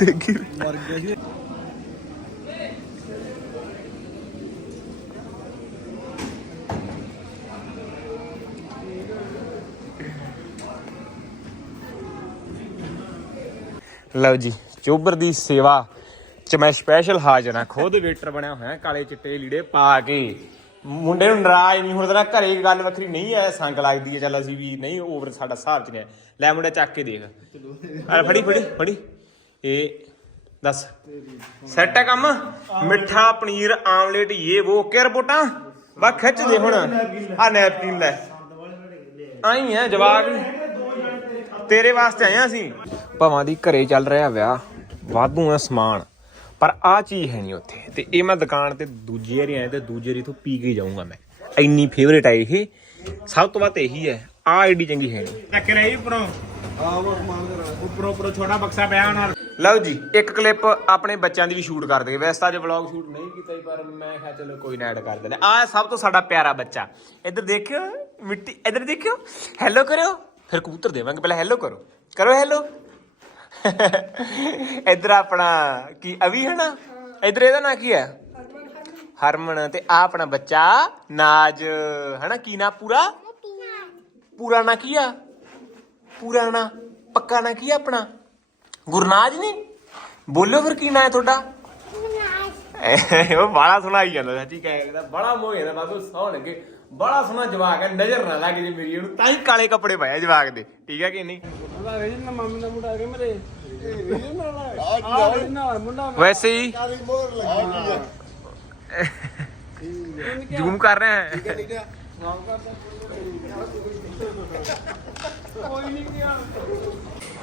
ਡਿੱਗੀ ਮਰ ਗਿਆ ਸੀ। ਲਓ ਜੀ ਚੋਬਰ ਦੀ ਸੇਵਾ ਚ ਮੈਂ ਸਪੈਸ਼ਲ ਹਾਜ਼ਰ ਹਾਂ। ਖੁਦ ਵੇਟਰ ਬਣਿਆ ਹੋਇਆ ਕਾਲੇ ਚਿੱਟੇ ਲੀੜੇ ਪਾ ਕੇ। ਮੁੰਡੇ ਨੂੰ ਨਾਰਾਜ਼ ਨਹੀਂ ਹੁਣ ਤਾਂ ਘਰੇ ਗੱਲ ਵੱਖਰੀ ਨਹੀਂ ਐ ਸੰਗ ਲੱਗਦੀ ਹੈ ਚੱਲ ਅਸੀਂ ਵੀ ਨਹੀਂ ਓਵਰ ਸਾਡਾ ਹਿਸਾਬ ਚ ਨਹੀਂ। ਲੈ ਮੁੰਡਾ ਚੱਕ ਕੇ ਦੇਖ। ਆ ਫੜੀ ਫੜੀ ਫੜੀ। ਇਹ ਦੱਸ। ਸੈੱਟ ਹੈ ਕੰਮ? ਮਿੱਠਾ, ਪਨੀਰ, ਆਮਲੇਟ ਇਹ ਉਹ ਕੇ ਰਿਪੋਰਟਾਂ? ਵਾ ਖਿੱਚ ਦੇ ਹੁਣ। ਆ ਨੈਪਕਿਨ ਲੈ। ਆਈ ਹੈ ਜਵਾਕ। ਤੇਰੇ ਵਾਸਤੇ ਆਏ ਹਾਂ ਅਸੀਂ। ਭਾਵਾਂ ਦੀ ਘਰੇ ਚੱਲ ਰਿਹਾ ਵਿਆਹ। ਵਾਧੂ ਆ ਸਮਾਨ। ਪਰ ਆ ਚੀਜ਼ ਹੈ ਨਹੀਂ ਉੱਥੇ। ਤੇ ਇਹ ਮੈਂ ਦੁਕਾਨ ਤੇ ਦੂਜੀ ਵਾਰੀ ਆਇਆ ਤੇ ਦੂਜੀ ਵਾਰੀ ਤੋਂ ਪੀ ਕੇ ਜਾਊਂਗਾ ਮੈਂ। ਇੰਨੀ ਫੇਵਰੇਟ ਆ ਇਹ। ਸਭ ਤੋਂ ਵੱਧ ਇਹੀ ਹੈ। ਆ ਆਈਡੀ ਚੰਗੀ ਹੈ ਨਹੀਂ। ਚੱਕ ਰਹੀ ਉੱਪਰੋਂ। ਉੱਪਰੋਂ ਉੱਪਰੋਂ ਛੋਟਾ ਬਕਸਾ ਪਿਆ ਉਹਨਾਂ ਲਓ ਜੀ ਇੱਕ ਕਲਿੱਪ ਆਪਣੇ ਬੱਚਿਆਂ ਦੀ ਵੀ ਸ਼ੂਟ ਕਰ ਦੇਗੇ। ਵੈਸੇ ਤਾਂ ਅੱਜ ਵਲੌਗ ਸ਼ੂਟ ਨਹੀਂ ਕੀਤਾ ਜੀ, ਪਰ ਮੈਂ ਕਿਹਾ ਚਲੋ ਕੋਈ ਨਾ ਐਡ ਕਰ ਦਿੰਦੇ ਆ ਸਭ ਤੋਂ ਸਾਡਾ ਪਿਆਰਾ ਬੱਚਾ। ਇੱਧਰ ਦੇਖਿਓ ਮਿੱਟੀ ਇੱਧਰ ਦੇਖਿਓ। ਹੈਲੋ ਕਰਿਓ। ਫਿਰ ਕਬੂਤਰ ਦੇਵਾਂਗੇ ਪਹਿਲਾਂ ਹੈਲੋ ਕਰੋ। ਕਰੋ ਹੈਲੋ ਇੱਧਰ ਆਪਣਾ ਕੀ ਅਵੀ ਹੈ ਨਾ? ਇੱਧਰ ਇਹਦਾ ਨਾਂ ਕੀ ਹੈ? ਹਰਮਨ। ਤੇ ਆ ਆਪਣਾ ਬੱਚਾ ਨਾਜ। ਹਨਾ ਕੀ ਨਾਂ ਪੂਰਾ। ਪੂਰਾ ਨਾਂ ਕੀ ਆ? ਪੂਰਾ ਨਾਂ ਪੱਕਾ ਨਾਂ ਕੀ ਆ ਆਪਣਾ? ਗੁਰਨਾਜ ਨਹੀਂ ਬੋਲੋ ਫਿਰ ਕੀ ਨਾਂ ਹੈ ਤੁਹਾਡਾ? ਉਹ ਬਾਲਾ ਸੁਣਾਈ ਜਾਂਦਾ ਸੱਚੀ ਕਹਿ ਰਿਹਾ ਬੜਾ ਮੋਹ ਜਾਂਦਾ ਬਸ ਉਹ ਸੌਣ ਲੱਗੇ। ਬੜਾ ਸੋਹਣਾ ਜਵਾਕ ਹੈ ਨਜ਼ਰ ਨਾ ਲੱਗ ਜੇ ਮੇਰੀ ਉਹਨੂੰ ਤਾਂ ਹੀ ਕਾਲੇ ਕੱਪੜੇ ਪਾਇਆ ਜਵਾਕ ਦੇ। ਠੀਕ ਹੈ ਕਿ ਨਹੀਂ? ਉਹਦਾ ਵੇਜ ਨਾ ਮਾਮੇ ਦਾ ਮੁੰਡਾ ਆ ਗਿਆ ਮੇਰੇ। ਇਹ ਵੇਜ ਨਾਲ ਆ ਵੇਜ ਨਾਲ ਮੁੰਡਾ ਵੈਸੇ ਹੀ। ਜ਼ੂਮ ਕਰ ਰਹੇ ਹੈ।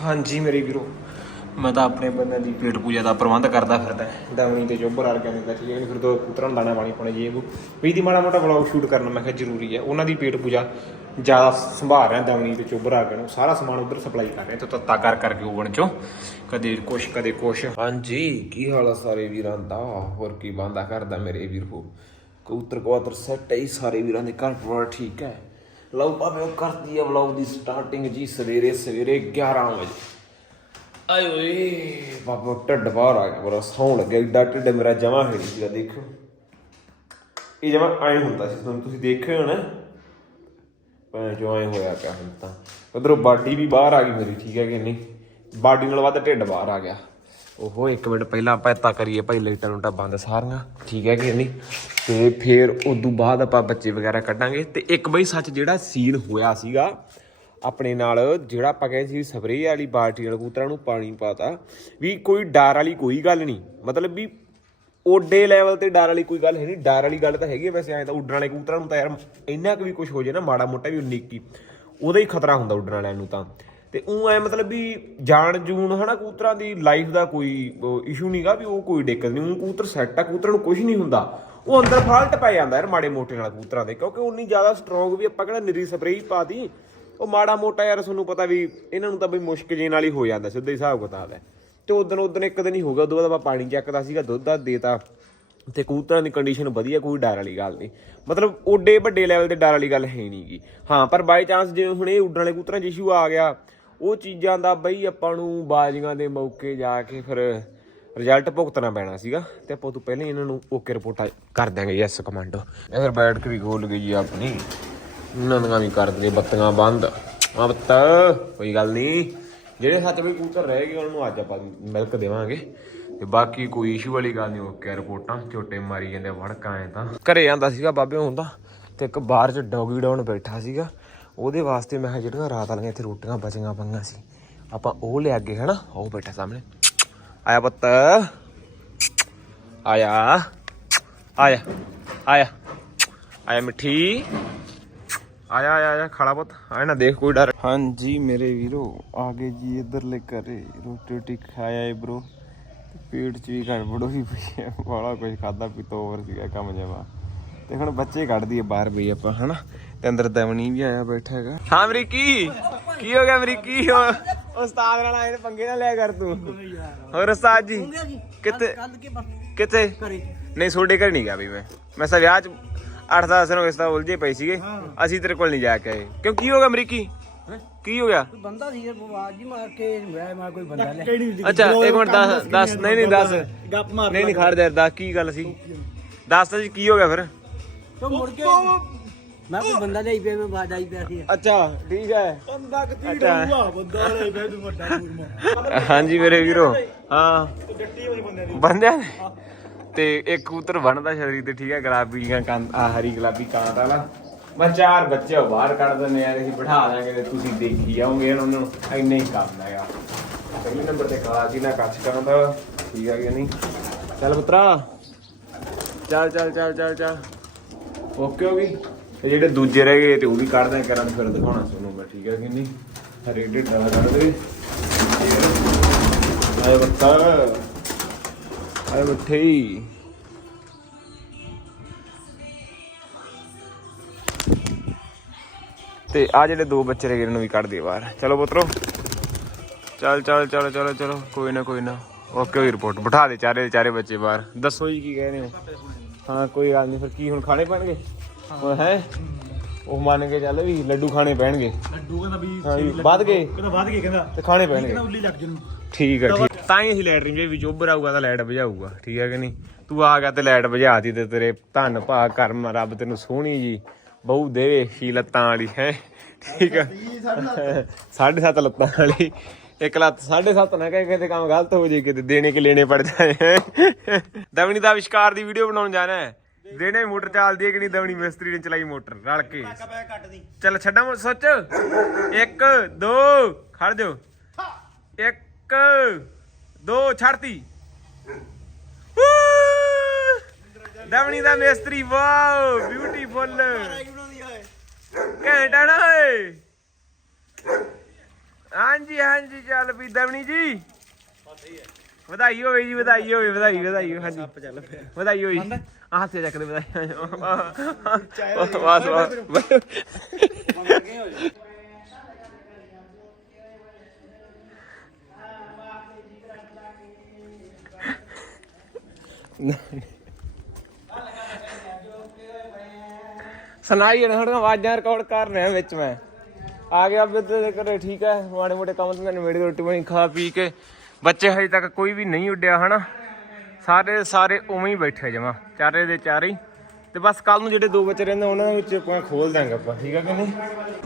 ਹਾਂਜੀ ਮੇਰੇ ਵੀਰੋ, ਮੈਂ ਤਾਂ ਆਪਣੇ ਬੰਦਿਆਂ ਦੀ ਪੇਟ ਪੂਜਾ ਦਾ ਪ੍ਰਬੰਧ ਕਰਦਾ ਫਿਰਦਾ। ਦਵਣੀ ਤੇ ਚੋਬਰ ਵਰਗਿਆਂ ਨੇ ਤਾਂ ਠੀਕ ਹੈ, ਫਿਰ ਦੋ ਪੁੱਤਰਾਂ ਨੂੰ ਦਾਣਾ ਪਾਣੀ ਪਾਉਣਾ ਜੀ ਇਹ ਵੀ ਦੀ ਮਾੜਾ ਮੋਟਾ ਵਲੌਗ ਸ਼ੂਟ ਕਰਨਾ ਮੈਂ ਕਿਹਾ ਜ਼ਰੂਰੀ ਹੈ, ਉਹਨਾਂ ਦੀ ਪੇਟ ਪੂਜਾ ਜ਼ਿਆਦਾ ਸੰਭਾਲ ਰਿਹਾ ਦਵਣੀ ਤੇ ਚੋਬਰ ਆ ਕੇ ਨੂੰ। ਸਾਰਾ ਸਮਾਨ ਉਧਰ ਸਪਲਾਈ ਕਰ ਰਹੇ ਤੇ ਤੱਤਾ ਕਰ ਕਰਕੇ ਓਵਨ ਚੋਂ। ਕਦੇ ਕੁਛ ਕਦੇ ਕੁਛ। ਹਾਂਜੀ, ਕੀ ਹਾਲ ਆ ਸਾਰੇ ਵੀਰਾਂ ਦਾ? ਹੋਰ ਕੀ ਬੰਦਾ ਕਰਦਾ ਮੇਰੇ ਵੀਰ? ਹੋ ਕਬੂਤਰ ਕਵਾਤਰ ਸੈੱਟ ਹੈ ਸਾਰੇ ਵੀਰਾਂ ਦੇ ਘਰ ਪਰਿਵਾਰ ਠੀਕ ਹੈ? ਲਓ ਭਾਵੇਂ ਕਰਦੀ ਆ ਵਲੌਗ ਦੀ ਸਟਾਰਟਿੰਗ ਜੀ ਸਵੇਰੇ ਸਵੇਰੇ 11 ਵਜੇ। ਆਏ ਓਏ, ਬਾਬਾ ਢਿੱਡ ਬਾਹਰ ਆ ਗਿਆ ਮੇਰਾ ਸੌਣ ਲੱਗਿਆ, ਏਡਾ ਢਿੱਡ ਮੇਰਾ ਜਮਾ ਹੈ ਨਹੀਂ ਸੀਗਾ ਦੇਖੋ ਇਹ ਜਮਾ ਐ ਹੁੰਦਾ ਸੀ, ਤੁਹਾਨੂੰ ਤੁਸੀਂ ਦੇਖਿਓ ਹੋਣਾ ਭਾਵੇਂ ਜੋ ਐ ਹੋਇਆ ਪਿਆ ਹੁਣ ਤਾਂ। ਉਧਰੋਂ ਬਾਡੀ ਵੀ ਬਾਹਰ ਆ ਗਈ ਮੇਰੀ, ਠੀਕ ਹੈ ਕਿ ਨਹੀਂ? ਬਾਡੀ ਨਾਲ ਵੱਧ ਢਿੱਡ ਬਾਹਰ ਆ ਗਿਆ। ਓਹੋ, ਇੱਕ ਮਿੰਟ ਪਹਿਲਾਂ ਆਪਾਂ ਇੱਦਾਂ ਕਰੀਏ ਭਾਈ, ਲਾਈਟਾਂ ਲੂਟਾਂ ਬੰਦ ਸਾਰੀਆਂ। ਠੀਕ ਹੈ ਕਿ ਨਹੀਂ? ਤੇ ਫਿਰ ਉਦੋਂ ਬਾਅਦ ਆਪਾਂ ਬੱਚੇ ਵਗੈਰਾ ਕੱਢਾਂਗੇ। ਤੇ ਇੱਕ ਬਈ ਸੱਚ ਜਿਹੜਾ ਸੀਨ ਹੋਇਆ ਸੀਗਾ, ਆਪਣੇ ਨਾਲ ਜਿਹੜਾ ਆਪਾਂ ਕਹੇ ਸੀ ਸਪਰੇਅ ਵਾਲੀ ਬਾਲਟੀ ਨਾਲ ਕਬੂਤਰਾਂ ਨੂੰ ਪਾਣੀ ਪਾਤਾ, ਵੀ ਕੋਈ ਡਰ ਵਾਲੀ ਕੋਈ ਗੱਲ ਨਹੀਂ। ਮਤਲਬ ਵੀ ਓਡੇ ਲੈਵਲ ਤੇ ਡਰ ਵਾਲੀ ਕੋਈ ਗੱਲ ਹੈ ਨਹੀਂ। ਡਰ ਵਾਲੀ ਗੱਲ ਤਾਂ ਹੈਗੀ ਵੈਸੇ, ਐਂ ਤਾਂ ਉੱਡਣ ਵਾਲੇ ਕਬੂਤਰਾਂ ਨੂੰ ਤਾਂ ਯਾਰ ਇੰਨਾ ਕੁ ਵੀ ਕੁਝ ਹੋ ਜੇ ਨਾ, ਮਾੜਾ ਮੋਟਾ ਵੀ 19 ਕੀ ਉਹਦਾ ਹੀ ਖਤਰਾ ਹੁੰਦਾ ਉੱਡਣ ਵਾਲਿਆਂ ਨੂੰ ਤਾਂ। ਤੇ ਉਹ ਐ ਮਤਲਬ ਵੀ ਜਾਨ ਜੂਨ ਹਨਾ ਕੂਤਰਾਂ ਦੀ ਲਾਈਫ ਦਾ ਕੋਈ ਇਸ਼ੂ ਨਹੀਂਗਾ ਵੀ ਉਹ ਕੋਈ ਦਿੱਕਤ ਨਹੀਂ ਉਹ ਕੂਤਰ ਸੈੱਟ ਆ ਕਬੂਤਰਾਂ ਨੂੰ ਕੁਝ ਨਹੀਂ ਹੁੰਦਾ। ਉਹ ਅੰਦਰ ਫਾਲਟ ਪੈ ਜਾਂਦਾ ਯਾਰ ਮਾੜੇ ਮੋਟੇ ਨਾਲ ਕੂਤਰਾਂ ਦੇ, ਕਿਉਂਕਿ ਉਨੀ ਜ਼ਿਆਦਾ ਸਟਰੋਂਗ ਵੀ ਆਪਾਂ ਕਿਹੜਾ ਨਿਰੀ ਸਪਰੇਅ ਪਾਤੀ ਉਹ ਮਾੜਾ ਮੋਟਾ ਯਾਰ ਤੁਹਾਨੂੰ ਪਤਾ ਵੀ ਇਹਨਾਂ ਨੂੰ ਤਾਂ ਬਈ ਮੁਸ਼ਕ ਜੇ ਨਾਲ ਹੀ ਹੋ ਜਾਂਦਾ ਸਿੱਧਾ ਹੀ ਹਿਸਾਬ ਕਿਤਾਬ ਹੈ। ਤੇ ਉਦੋਂ ਉਦੋਂ ਇੱਕ ਦਿਨ ਹੀ ਹੋ ਗਿਆ, ਉਦੋਂ ਬਾਅਦ ਆਪਾਂ ਪਾਣੀ ਚੱਕਦਾ ਸੀਗਾ, ਦੁੱਧ ਦਾ ਦੇਤਾ। ਤੇ ਕਬੂਤਰਾਂ ਦੀ ਕੰਡੀਸ਼ਨ ਵਧੀਆ, ਕੋਈ ਡਰ ਵਾਲੀ ਗੱਲ ਨਹੀਂ ਮਤਲਬ ਓਡੇ ਵੱਡੇ ਲੈਵਲ ਤੇ ਡਰ ਵਾਲੀ ਗੱਲ ਹੈ ਨਹੀਂਗੀ ਹਾਂ, ਪਰ ਬਾਈ ਚਾਂਸ ਜਿਵੇਂ ਹੁਣ ਇਹ ਉੱਡਣ ਵਾਲੇ ਕਬੂਤਰਾਂ 'ਚ ਇਸ਼ੂ ਆ ਗਿਆ ਉਹ ਚੀਜ਼ਾਂ ਦਾ ਬਈ ਆਪਾਂ ਨੂੰ ਬਾਜ਼ੀਆਂ ਦੇ ਮੌਕੇ ਜਾ ਕੇ ਫਿਰ ਰਿਜ਼ਲਟ ਭੁਗਤਣਾ ਪੈਣਾ ਸੀਗਾ ਤੇ ਆਪਾਂ ਤੋਂ ਪਹਿਲਾਂ ਹੀ ਇਹਨਾਂ ਨੂੰ ਓਕੇ ਰਿਪੋਰਟ ਕਰ ਦਿਆਂਗੇ ਯੈਸ ਕਮਾਂਡੋ ਇਧਰ ਬੈਠ ਕੇ ਵੀ ਖੋਲ ਗਈ ਜੀ ਆਪਣੀ। ਇਹਨਾਂ ਦੀਆਂ ਵੀ ਕਰ ਦਈਏ ਬੱਤੀਆਂ ਬੰਦ। ਆ ਬੱਤ, ਕੋਈ ਗੱਲ ਨਹੀਂ ਜਿਹੜੇ ਹੱਥ ਵੀ ਕਬੂਤਰ ਰਹਿ ਗਏ, ਉਹਨਾਂ ਨੂੰ ਅੱਜ ਆਪਾਂ ਮਿਲਕ ਦੇਵਾਂਗੇ। ਤੇ ਬਾਕੀ ਕੋਈ ਇਸ਼ੂ ਵਾਲੀ ਗੱਲ ਨਹੀਂ ਓਕੇ ਰਿਪੋਰਟਾਂ ਝੋਟੇ ਮਾਰੀ ਜਾਂਦੇ, ਵੜਕਾਂ ਐ ਤਾਂ। ਘਰੇ ਆਂਦਾ ਸੀਗਾ ਬਾਬੇ ਹੁੰਦਾ, ਤੇ ਇੱਕ ਬਾਹਰ ਚ ਡੌਗੀ ਡਾਊਨ ਬੈਠਾ ਸੀਗਾ। ਉਹਦੇ ਵਾਸਤੇ ਮੈਂ ਕਿਹਾ ਜਿਹੜੀਆਂ ਰਾਤ ਵਾਲੀਆਂ ਇੱਥੇ ਰੋਟੀਆਂ ਬਚੀਆਂ ਪਈਆਂ ਸੀ, ਆਪਾਂ ਉਹ ਲੈ ਅੱਗੇ, ਹਨਾ? ਉਹ ਬੈਠਾ ਸਾਹਮਣੇ। ਆਇਆ ਪੁੱਤ। ਆਇਆ। ਆਇਆ। ਆਇਆ। ਆਇਆ ਮਿੱਠੀ। ਆਇਆ ਆਇਆ ਆਇਆ ਖੜਾ ਪੁੱਤ। ਆਇਆ ਨਾ, ਦੇਖ, ਕੋਈ ਡਰ। ਹਾਂਜੀ ਮੇਰੇ ਵੀਰੋ, ਆ ਗਏ ਜੀ ਇਧਰਲੇ ਘਰੇ। ਰੋਟੀ ਰੋਟੀ ਖਾਇਆ ਏ ਬ్రో ਪੇਟ 'ਚ ਵੀ ਗੜਬੜ ਹੋਈ ਪਈ ਹੈ ਬਾਲਾ ਕੁਝ ਖਾਦਾ ਪੀਤਾ ਹੋਰ ਸੀਗਾ, ਕੰਮ ਜਮਾ। ਤੇ ਹੁਣ ਬੱਚੇ ਕੱਢਦੀ ਬਾਹਰ ਬਈ ਆਪਾਂ, ਹਨਾ? ਤੇ ਅੰਦਰ ਦਵਣੀ ਵੀ ਆਇਆ ਬੈਠਾ ਹੈਗਾ। ਹਾਂ ਅਮਰੀਕੀ ਕੀ ਹੋ ਗਿਆ ਅਮਰੀਕੀ? ਉਹ ਉਸਤਾਦ ਨਾਲ ਆਏ ਪੰਗੇ ਨਾ ਲਿਆ ਕਰ ਤੂੰ। ਹੋਰ ਉਸਤਾਦ ਜੀ ਕਿੱਥੇ? ਕਿੱਥੇ? ਨਹੀਂ ਤੁਹਾਡੇ ਘਰ ਨਹੀਂ ਗਿਆ ਬਈ ਮੈਂ। ਮੈਂ ਸਾ ਵਿਆਹ ਚ 8-10 ਦਿਨ ਹੋ ਗਏ ਸਤਾ ਉਲਝੇ ਪਏ ਸੀਗੇ। ਅਸੀਂ ਤੇਰੇ ਕੋਲ ਨਹੀਂ ਜਾ ਕੇ ਆਏ। ਕਿਉਂ ਕੀ ਹੋ ਗਿਆ ਅਮਰੀਕੀ? ਕੀ ਹੋ ਗਿਆ? ਬੰਦਾ ਸੀ ਆਵਾਜ਼ ਹੀ ਮਾਰ ਕੇ ਮੈਂ ਮੈਂ ਕੋਈ ਬੰਦਾ ਲੈ। ਅੱਛਾ ਇੱਕ ਮਿੰਟ ਦੱਸ ਦੱਸ ਨਹੀਂ ਨਹੀਂ ਦੱਸ। ਗੱਪ ਮਾਰ ਨਹੀਂ ਨਹੀਂ ਖੜ ਜਾ ਦੱਸ ਕੀ ਗੱਲ ਸੀ? ਦੱਸ ਤਾਂ ਜੀ ਕੀ ਹੋ ਗਿਆ ਫਿਰ? ਤੂੰ ਮੁੜ ਕੇ ਮੈਂ ਕੋਈ ਬੰਦਾ ਲਈ ਪਿਆ ਮੈਂ ਆਵਾਜ਼ ਆਈ ਪਿਆ ਸੀ। ਅੱਛਾ ਠੀਕ ਹੈ। ਬੰਦਾ ਕਿਤੇ ਅੱਛਾ। ਬੰਦਾ ਲਈ ਪਿਆ ਤੂੰ ਵੱਡਾ ਮੂਰਮਾ ਹਾਂਜੀ ਮੇਰੇ ਵੀਰੋ ਹਾਂ। ਜੱਟੀ ਹੋਈ ਬੰਦੇ ਦੀ। ਬੰਦਿਆਂ ਨੇ? ਤੇ ਇੱਕ ਕਬੂਤਰ ਬਣਦਾ ਸ਼ਰੀਰ ਤੇ ਠੀਕ ਹੈ ਗੁਲਾਬੀ ਦੀਆਂ ਕੰਨ ਆ ਹਰੀ ਗੁਲਾਬੀ ਕਾਂਤ ਵਾਲਾ। ਮੈਂ ਚਾਰ ਬੱਚੇ ਬਾਹਰ ਕੱਢ ਦਿੰਦੇ ਆ ਅਸੀਂ ਬਿਠਾ ਦਾਂਗੇ ਤੇ ਤੁਸੀਂ ਦੇਖੀ ਜਾਓਗੇ ਉਹਨਾਂ ਨੂੰ। ਇੰਨਾ ਹੀ ਕੰਮ ਹੈਗਾ। ਪਹਿਲੇ ਨੰਬਰ ਤੇ ਕਾਲਾ ਸੀ ਨਾ ਕੱਚ ਕਾਂਦਾ ਠੀਕ ਹੈ ਕਿ ਨਹੀਂ? ਚੱਲ ਪੁੱਤਰਾ। ਚੱਲ ਚੱਲ ਚੱਲ ਚੱਲ ਚੱਲ। ਓਕੇ ਹੋ ਗਈ? ਤੇ ਜਿਹੜੇ ਦੂਜੇ ਰਹਿ ਗਏ ਤੇ ਉਹ ਵੀ ਕੱਢ ਦਾਂ ਕਰਾਂ ਫਿਰ ਦਿਖਾਉਣਾ ਤੁਹਾਨੂੰ ਮੈਂ, ਠੀਕ ਹੈ ਕਿ ਨਹੀਂ? ਹਰੇ ਢਿੱਡ ਵਾਲਾ ਕੱਢ ਦੇ। ਆਏ ਬੱਤਾ, ਆਏ ਬੱਠੇ ਤੇ ਆ ਜਿਹੜੇ ਦੋ ਬੱਚੇ ਰਹਿ ਗਏ, ਇਹਨਾਂ ਨੂੰ ਵੀ ਕੱਢ ਦੇ ਬਾਹਰ। ਚਲੋ ਪੁੱਤਰੋ। ਚੱਲ ਚੱਲ ਚੱਲ, ਚਲੋ ਚਲੋ, ਕੋਈ ਨਾ ਕੋਈ ਨਾ। ਓਕੇ ਹੋਈ ਰਿਪੋਰਟ ਬਿਠਾ ਦੇ ਚਾਰੇ ਚਾਰੇ ਬੱਚੇ ਬਾਹਰ। ਦੱਸੋ ਜੀ ਕੀ ਕਹਿ ਰਹੇ ਹੋ? ਹਾਂ, ਕੋਈ ਗੱਲ ਨਹੀਂ, ਫਿਰ ਕੀ ਹੁਣ ਖਾਣੇ ਪੈਣਗੇ? ਹੁਣ ਹੈ। ਉਹ ਮੰਨ ਕੇ ਚੱਲ ਵੀ ਲੱਡੂ ਖਾਣੇ ਪੈਣਗੇ। ਲੱਡੂ ਕਹਿੰਦਾ ਵੀ ਹਾਂ ਵੱਧ ਗਏ। ਕਹਿੰਦਾ ਵੱਧ ਗਏ ਕਹਿੰਦਾ ਤੇ ਖਾਣੇ ਪੈਣਗੇ। ਉੱਲੀ ਲੱਗ ਜਨੂੰ ਠੀਕ ਹੈ ਠੀਕ। ਤਾਂ ਹੀ ਅਸੀਂ ਲੈਟਰਿੰਗ ਜੇ ਵਿੱਚ ਉੱਭਰ ਆਊਗਾ ਤਾਂ ਲਾਈਟ ਬੁਝਾਊਗਾ ਠੀਕ ਹੈ ਕਿ ਨਹੀਂ? ਤੂੰ ਆ ਗਿਆ ਤੇ ਲਾਈਟ ਬੁਝਾਤੀ ਤੇ ਤੇਰੇ ਧੰਨ ਭਾ ਕਰਮ ਰੱਬ ਤੈਨੂੰ ਸੋਹਣੀ ਜੀ। ਬਹੁ ਦੇਵੇ ਛੀ ਲੱਤਾਂ ਵਾਲੀ ਹੈ? ਠੀਕ ਹੈ ਸਾਢੇ ਸੱਤ ਲੱਤਾਂ ਵਾਲੀ। ਇੱਕ ਲੱਤ ਸਾਢੇ ਸੱਤ ਨਾ ਕਹੇ ਕਿਤੇ ਕੰਮ ਗਲਤ ਹੋ ਜੇ ਕਿਤੇ ਦੇਣੇ ਕਿ ਲੈਣੇ ਪੜ ਜਾਏ ਦਵਣੀ ਦਾ ਆਵਿਸ਼ਕਾਰ ਦੀ ਵੀਡੀਓ ਬਣਾਉਣ ਜਾਣਾ ਹੈ। ਦੇਣੇ ਮੋਟਰ ਚੱਲਦੀ ਹੈ ਕਿ ਨਹੀਂ ਦਵਣੀ ਮਿਸਤਰੀ ਨੇ ਚਲਾਈ ਮੋਟਰ ਰਲ ਕੇ। ਕੱਟ ਦੀ। ਚੱਲ ਛੱਡਾਂ ਸੋਚ। ਇੱਕ ਦੋ ਖੜ ਜਾਓ। ਇੱਕ ਦੋ ਛੱਡਤੀ। ਦਵਣੀ ਦਾ ਮੇਸਤਰੀ ਵਾਓ ਬਿਊਟੀਫੁਲ ਘੈਂਟਾ ਨਾ ਓਏ ਹਾਂਜੀ ਹਾਂਜੀ ਚੱਲ ਵੀ ਦਵਣੀ ਜੀ। ਵਧਾਈ ਹੋਵੇ ਜੀ ਵਧਾਈ ਹੋਵੇ ਵਧਾਈ ਵਧਾਈ ਹਾਂਜੀ। ਵਧਾਈ ਹੋਈ। ਹੱਥੇ ਚੱਕ ਦੇ ਸੁਣਾਈ ਜਣ ਥੋੜੀਆਂ ਆਵਾਜ਼ਾਂ ਰਿਕਾਰਡ ਕਰ ਰਿਹਾ ਵਿੱਚ ਮੈਂ। ਆ ਗਿਆ ਬਿੱਦ ਦੇ ਘਰੇ ਠੀਕ ਹੈ। ਮਾੜੇ ਮੋਟੇ ਕੰਮ ਤੇ ਨਵੇੜੇ ਰੋਟੀ ਪਾਣੀ ਖਾ ਪੀ ਕੇ। ਬੱਚੇ ਹਜੇ ਤੱਕ ਕੋਈ ਵੀ ਨਹੀਂ ਉੱਡਿਆ ਹਨਾ? ਸਾਰੇ ਸਾਰੇ ਉਵੇਂ ਹੀ ਬੈਠੇ ਜਮਾ ਚਾਰੇ ਦੇ ਚਾਰੇ ਹੀ। ਤੇ ਬਸ ਕੱਲ ਨੂੰ ਜਿਹੜੇ ਦੋ ਬੱਚੇ ਰਹਿੰਦੇ ਉਹਨਾਂ ਵਿੱਚ ਆਪਾਂ ਖੋਲ ਦਾਂਗੇ ਆਪਾਂ ਠੀਕ ਹੈ ਕਿ ਨਹੀਂ?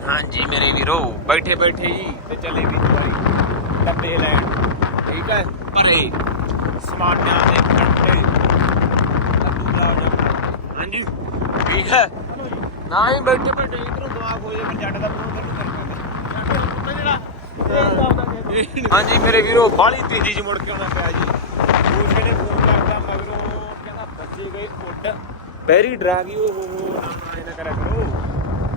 ਹਾਂਜੀ ਮੇਰੇ ਵੀਰੋ ਬੈਠੇ ਬੈਠੇ ਹੀ ਤੇ ਚੱਲੇ ਵੀ ਵਾਰੀ ਡੱਬੇ ਲੈਣ ਠੀਕ ਹੈ ਭਰੇ। ਸਮਾਟਿਆਂ ਦੇ ਕੱਟੇ ਹਾਂਜੀ। ਠੀਕ ਹੈ ਨਾ ਹੀ ਬੈਠੇ ਬੈਠੇ ਇਧਰੋਂ ਦਿਮਾਗ ਹੋ ਜਾਏ ਫਿਰ ਜੱਟ ਦਾ ਮੂੰਹ ਤੇ ਜਿਹੜਾ ਹਾਂਜੀ। ਮੇਰੇ ਵੀਰੋ ਬਾਲੀ ਤੇਜ਼ੀ ਚ ਮੁੜ ਕੇ ਆਉਣਾ ਪਿਆ ਜੀ ਦੂਸਰੇ ਨੇ ਫੋਨ ਕਰਦਾ ਮਗਰੋਂ ਕਹਿੰਦਾ ਗਏ ਉੱਡ ਪੈਰੀ ਡਰਾ ਗਈ ਉਹ ਉਹ ਨਾ ਨਾ ਇਹਨਾਂ ਕਰਿਆ ਕਰੋ।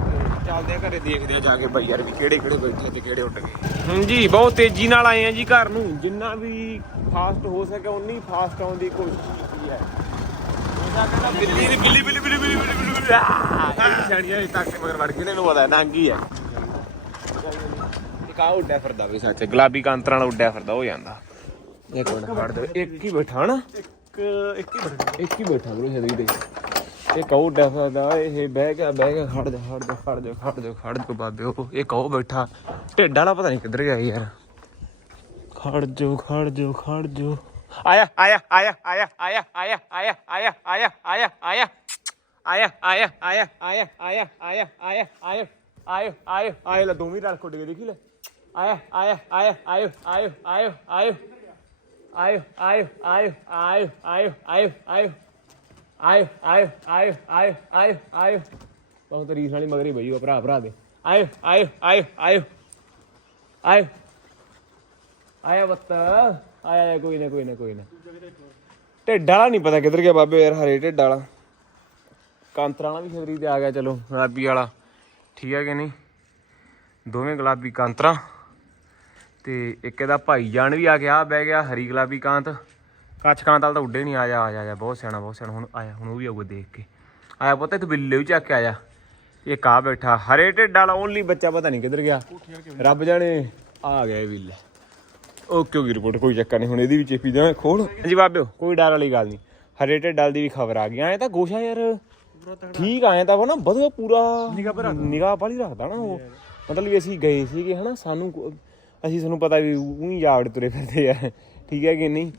ਤੇ ਚੱਲਦੇ ਆ ਘਰੇ ਦੇਖਦੇ ਆ ਜਾ ਕੇ ਭਾਈ ਯਾਰ ਵੀ ਕਿਹੜੇ ਕਿਹੜੇ ਬੈਠੇ ਤੇ ਕਿਹੜੇ ਉੱਡ ਗਏ। ਹਾਂਜੀ ਬਹੁਤ ਤੇਜ਼ੀ ਨਾਲ ਆਏ ਆ ਜੀ ਘਰ ਨੂੰ। ਜਿੰਨਾ ਵੀ ਫਾਸਟ ਹੋ ਸਕੇ ਉਨੀ ਫਾਸਟ ਆਉਣ ਦੀ ਕੋਸ਼ਿਸ਼ ਕੀਤੀ ਹੈ। ਉਹਦਾ ਕਹਿੰਦਾ ਬਿੱਲੀ ਦੀ ਬਿੱਲੀ ਬਿੱਲੀ ਬਿੱਲੀ ਬਿੱਲੀ ਬਿੱਲੀ ਬਿੱਲੀ। ਆਹ ਛਾੜੀਆਂ ਇਸ ਤੱਕ ਮਗਰ ਵੜ ਗਏ ਨੇ ਇਹਨੂੰ ਪਤਾ ਨੰਗੀ ਹੈ ਇੱਕ ਆ ਉੱਡਿਆ ਫਿਰਦਾ ਵੀ ਸੱਚ ਗੁਲਾਬੀ ਕਾਂਤਰਾਂ ਨਾਲ ਉੱਡਿਆ ਫਿਰਦਾ ਹੋ ਜਾਂਦਾ। ਇੱਕ ਮਿੰਟ ਫੜ ਦੇ ਇੱਕ ਹੀ ਬੈਠਾ ਨਾ ਇੱਕ ਇੱਕ ਹੀ ਬੜਾ ਇੱਕ ਹੀ ਬੈਠਾ ਬਰੋ ਛਤਰੀ ਤੇ ਇਹ ਕਹੂ ਉੱਡਿਆ ਫਿਰਦਾ ਇਹ ਬਹਿ ਗਿਆ ਬਹਿ ਗਿਆ ਖੜ ਜਾ ਖੜ ਜਾ ਖੜ ਜਾ ਖੜ ਜਾ ਖੜ ਜਾ ਬਾਬੇ ਇਹ ਕਹੂ ਬੈਠਾ ਢਿੱਡ ਵਾਲਾ ਪਤਾ ਨਹੀਂ ਕਿੱਧਰ ਗਿਆ ਯਾਰ ਖੜ ਜੋ ਖੜ ਜੋ ਖੜ ਜੋ ਆਇਆ ਆਇਆ ਆਇਆ ਆਇਆ ਆਇਆ ਆਇਆ ਆਇਆ ਆਇਆ ਆਇਆ ਆਇਆ ਆਇਆ ਆਇਆ ਆਇਆ ਆਇਆ ਆਇਆ ਆਇਆ ਆਇਆ ਆਇਆ ਆਇਆ ਆਇਓ ਆਇਓ ਆਇਓ ਲੈ ਦੋਵੇਂ ਰਲ ਖੁੱਡ ਗਏ ਦੇਖੀ ਲੈ ਆਇਆ ਆਇਆ ਆਇਆ ਆਇਓ ਆਇਓ ਆਇਓ ਆਇਓ ਆਇਓ ਆਇਓ ਆਇਓ ਆਇਓ ਆਇਓ ਆਇਓ ਆਇਓ ਆਇਓ ਆਇਓ ਆਇਓ ਆਇਓ ਆਇਓ ਆਇਓ ਬਹੁਤ ਰੀਸ ਵਾਲੀ ਮਗਰੀ ਬਈ ਭਰਾ ਭਰਾ ਦੇ ਆਇਓ ਆਇਓ ਆਇਓ ਆਇਓ ਆਇਓ ਆਇਆ ਬੱਤ ਆਇਆ ਕੋਈ ਨਾ ਕੋਈ ਨਾ ਕੋਈ ਨਾ ਢਿੱਡ ਵਾਲਾ ਨਹੀਂ ਪਤਾ ਕਿੱਧਰ ਗਿਆ ਬਾਬੇ ਯਾਰ ਹਰੇ ਢਿੱਡ ਵਾਲਾ ਕਾਂਤਰਾ ਵਾਲਾ ਵੀ ਖਬਰੀ ਤੇ ਆ ਗਿਆ ਚਲੋ ਗੁਲਾਬੀ ਵਾਲਾ ਠੀਕ ਹੈ ਕਿ ਨਹੀਂ ਦੋਵੇਂ ਗੁਲਾਬੀ ਕਾਂਤਰਾ ਤੇ ਇੱਕ ਇਹਦਾ ਭਾਈ ਜਾਨ ਵੀ ਆ ਗਿਆ ਆ ਬਹਿ ਗਿਆ ਹਰੀ ਗੁਲਾਬੀ ਕਾਂਤ। ਕੱਚ ਕਾਂਤ ਵਾਲਾ ਤਾਂ ਉੱਡੇ ਨਹੀਂ ਆ ਜਾ ਆ ਜਾ, ਆ ਜਾ ਬਹੁਤ ਸਿਆਣਾ ਬਹੁਤ ਸਿਆਣਾ। ਹੁਣ ਆਇਆ ਹੁਣ ਉਹ ਵੀ ਆਊਗਾ ਦੇਖ ਕੇ। ਆਇਆ ਪੁੱਤ ਤੂੰ ਬਿੱਲੇ ਵੀ ਚੱਕ ਕੇ ਆਇਆ ਇਹ ਕਾ ਬੈਠਾ ਹਰੇ ਢਿੱਡ ਵਾਲਾ ਓਨਲੀ ਬੱਚਾ ਪਤਾ ਨਹੀਂ ਕਿੱਧਰ ਗਿਆ। ਰੱਬ ਜਾਣੇ ਆ ਗਿਆ ਇਹ ਬਿੱਲੇ। ਓਕੇ ਓਕੇ ਰਿਪੋਰਟ ਕੋਈ ਚੱਕਰ ਨਹੀਂ ਹੁਣ ਇਹਦੀ ਵੀ ਚੇਪੀ ਦੇਵਾਂ ਖੋਲ। ਹਾਂਜੀ ਬਾਬਿਓ ਕੋਈ ਡਰ ਵਾਲੀ ਗੱਲ ਨਹੀਂ ਹਰੇ ਢਿੱਡਾਲ ਦੀ ਵੀ ਖਬਰ ਆ ਗਈ ਐ ਤਾਂ ਗੋਸ਼ਾ ਯਾਰ। ਠੀਕ ਆਇਆ ਤਾਂ ਉਹ ਨਾ ਵਧੀਆ ਪੂਰਾ। ਨਿਗਾਹ ਪਰ ਨਿਗਾਹ ਵਾਲੀ ਰੱਖਦਾ ਨਾ ਉਹ। ਮਤਲਬ ਵੀ ਅਸੀਂ ਗਏ ਸੀਗੇ ਹਨਾ ਸਾਨੂੰ ਕੋ- ਅਸੀਂ ਤੁਹਾਨੂੰ ਪਤਾ ਵੀ ਉਹੀ ਜਾਵੜ ਤੁਰੇ ਫਿਰਦੇ ਆ। ਠੀਕ ਹੈ ਕਿ ਨਹੀਂ?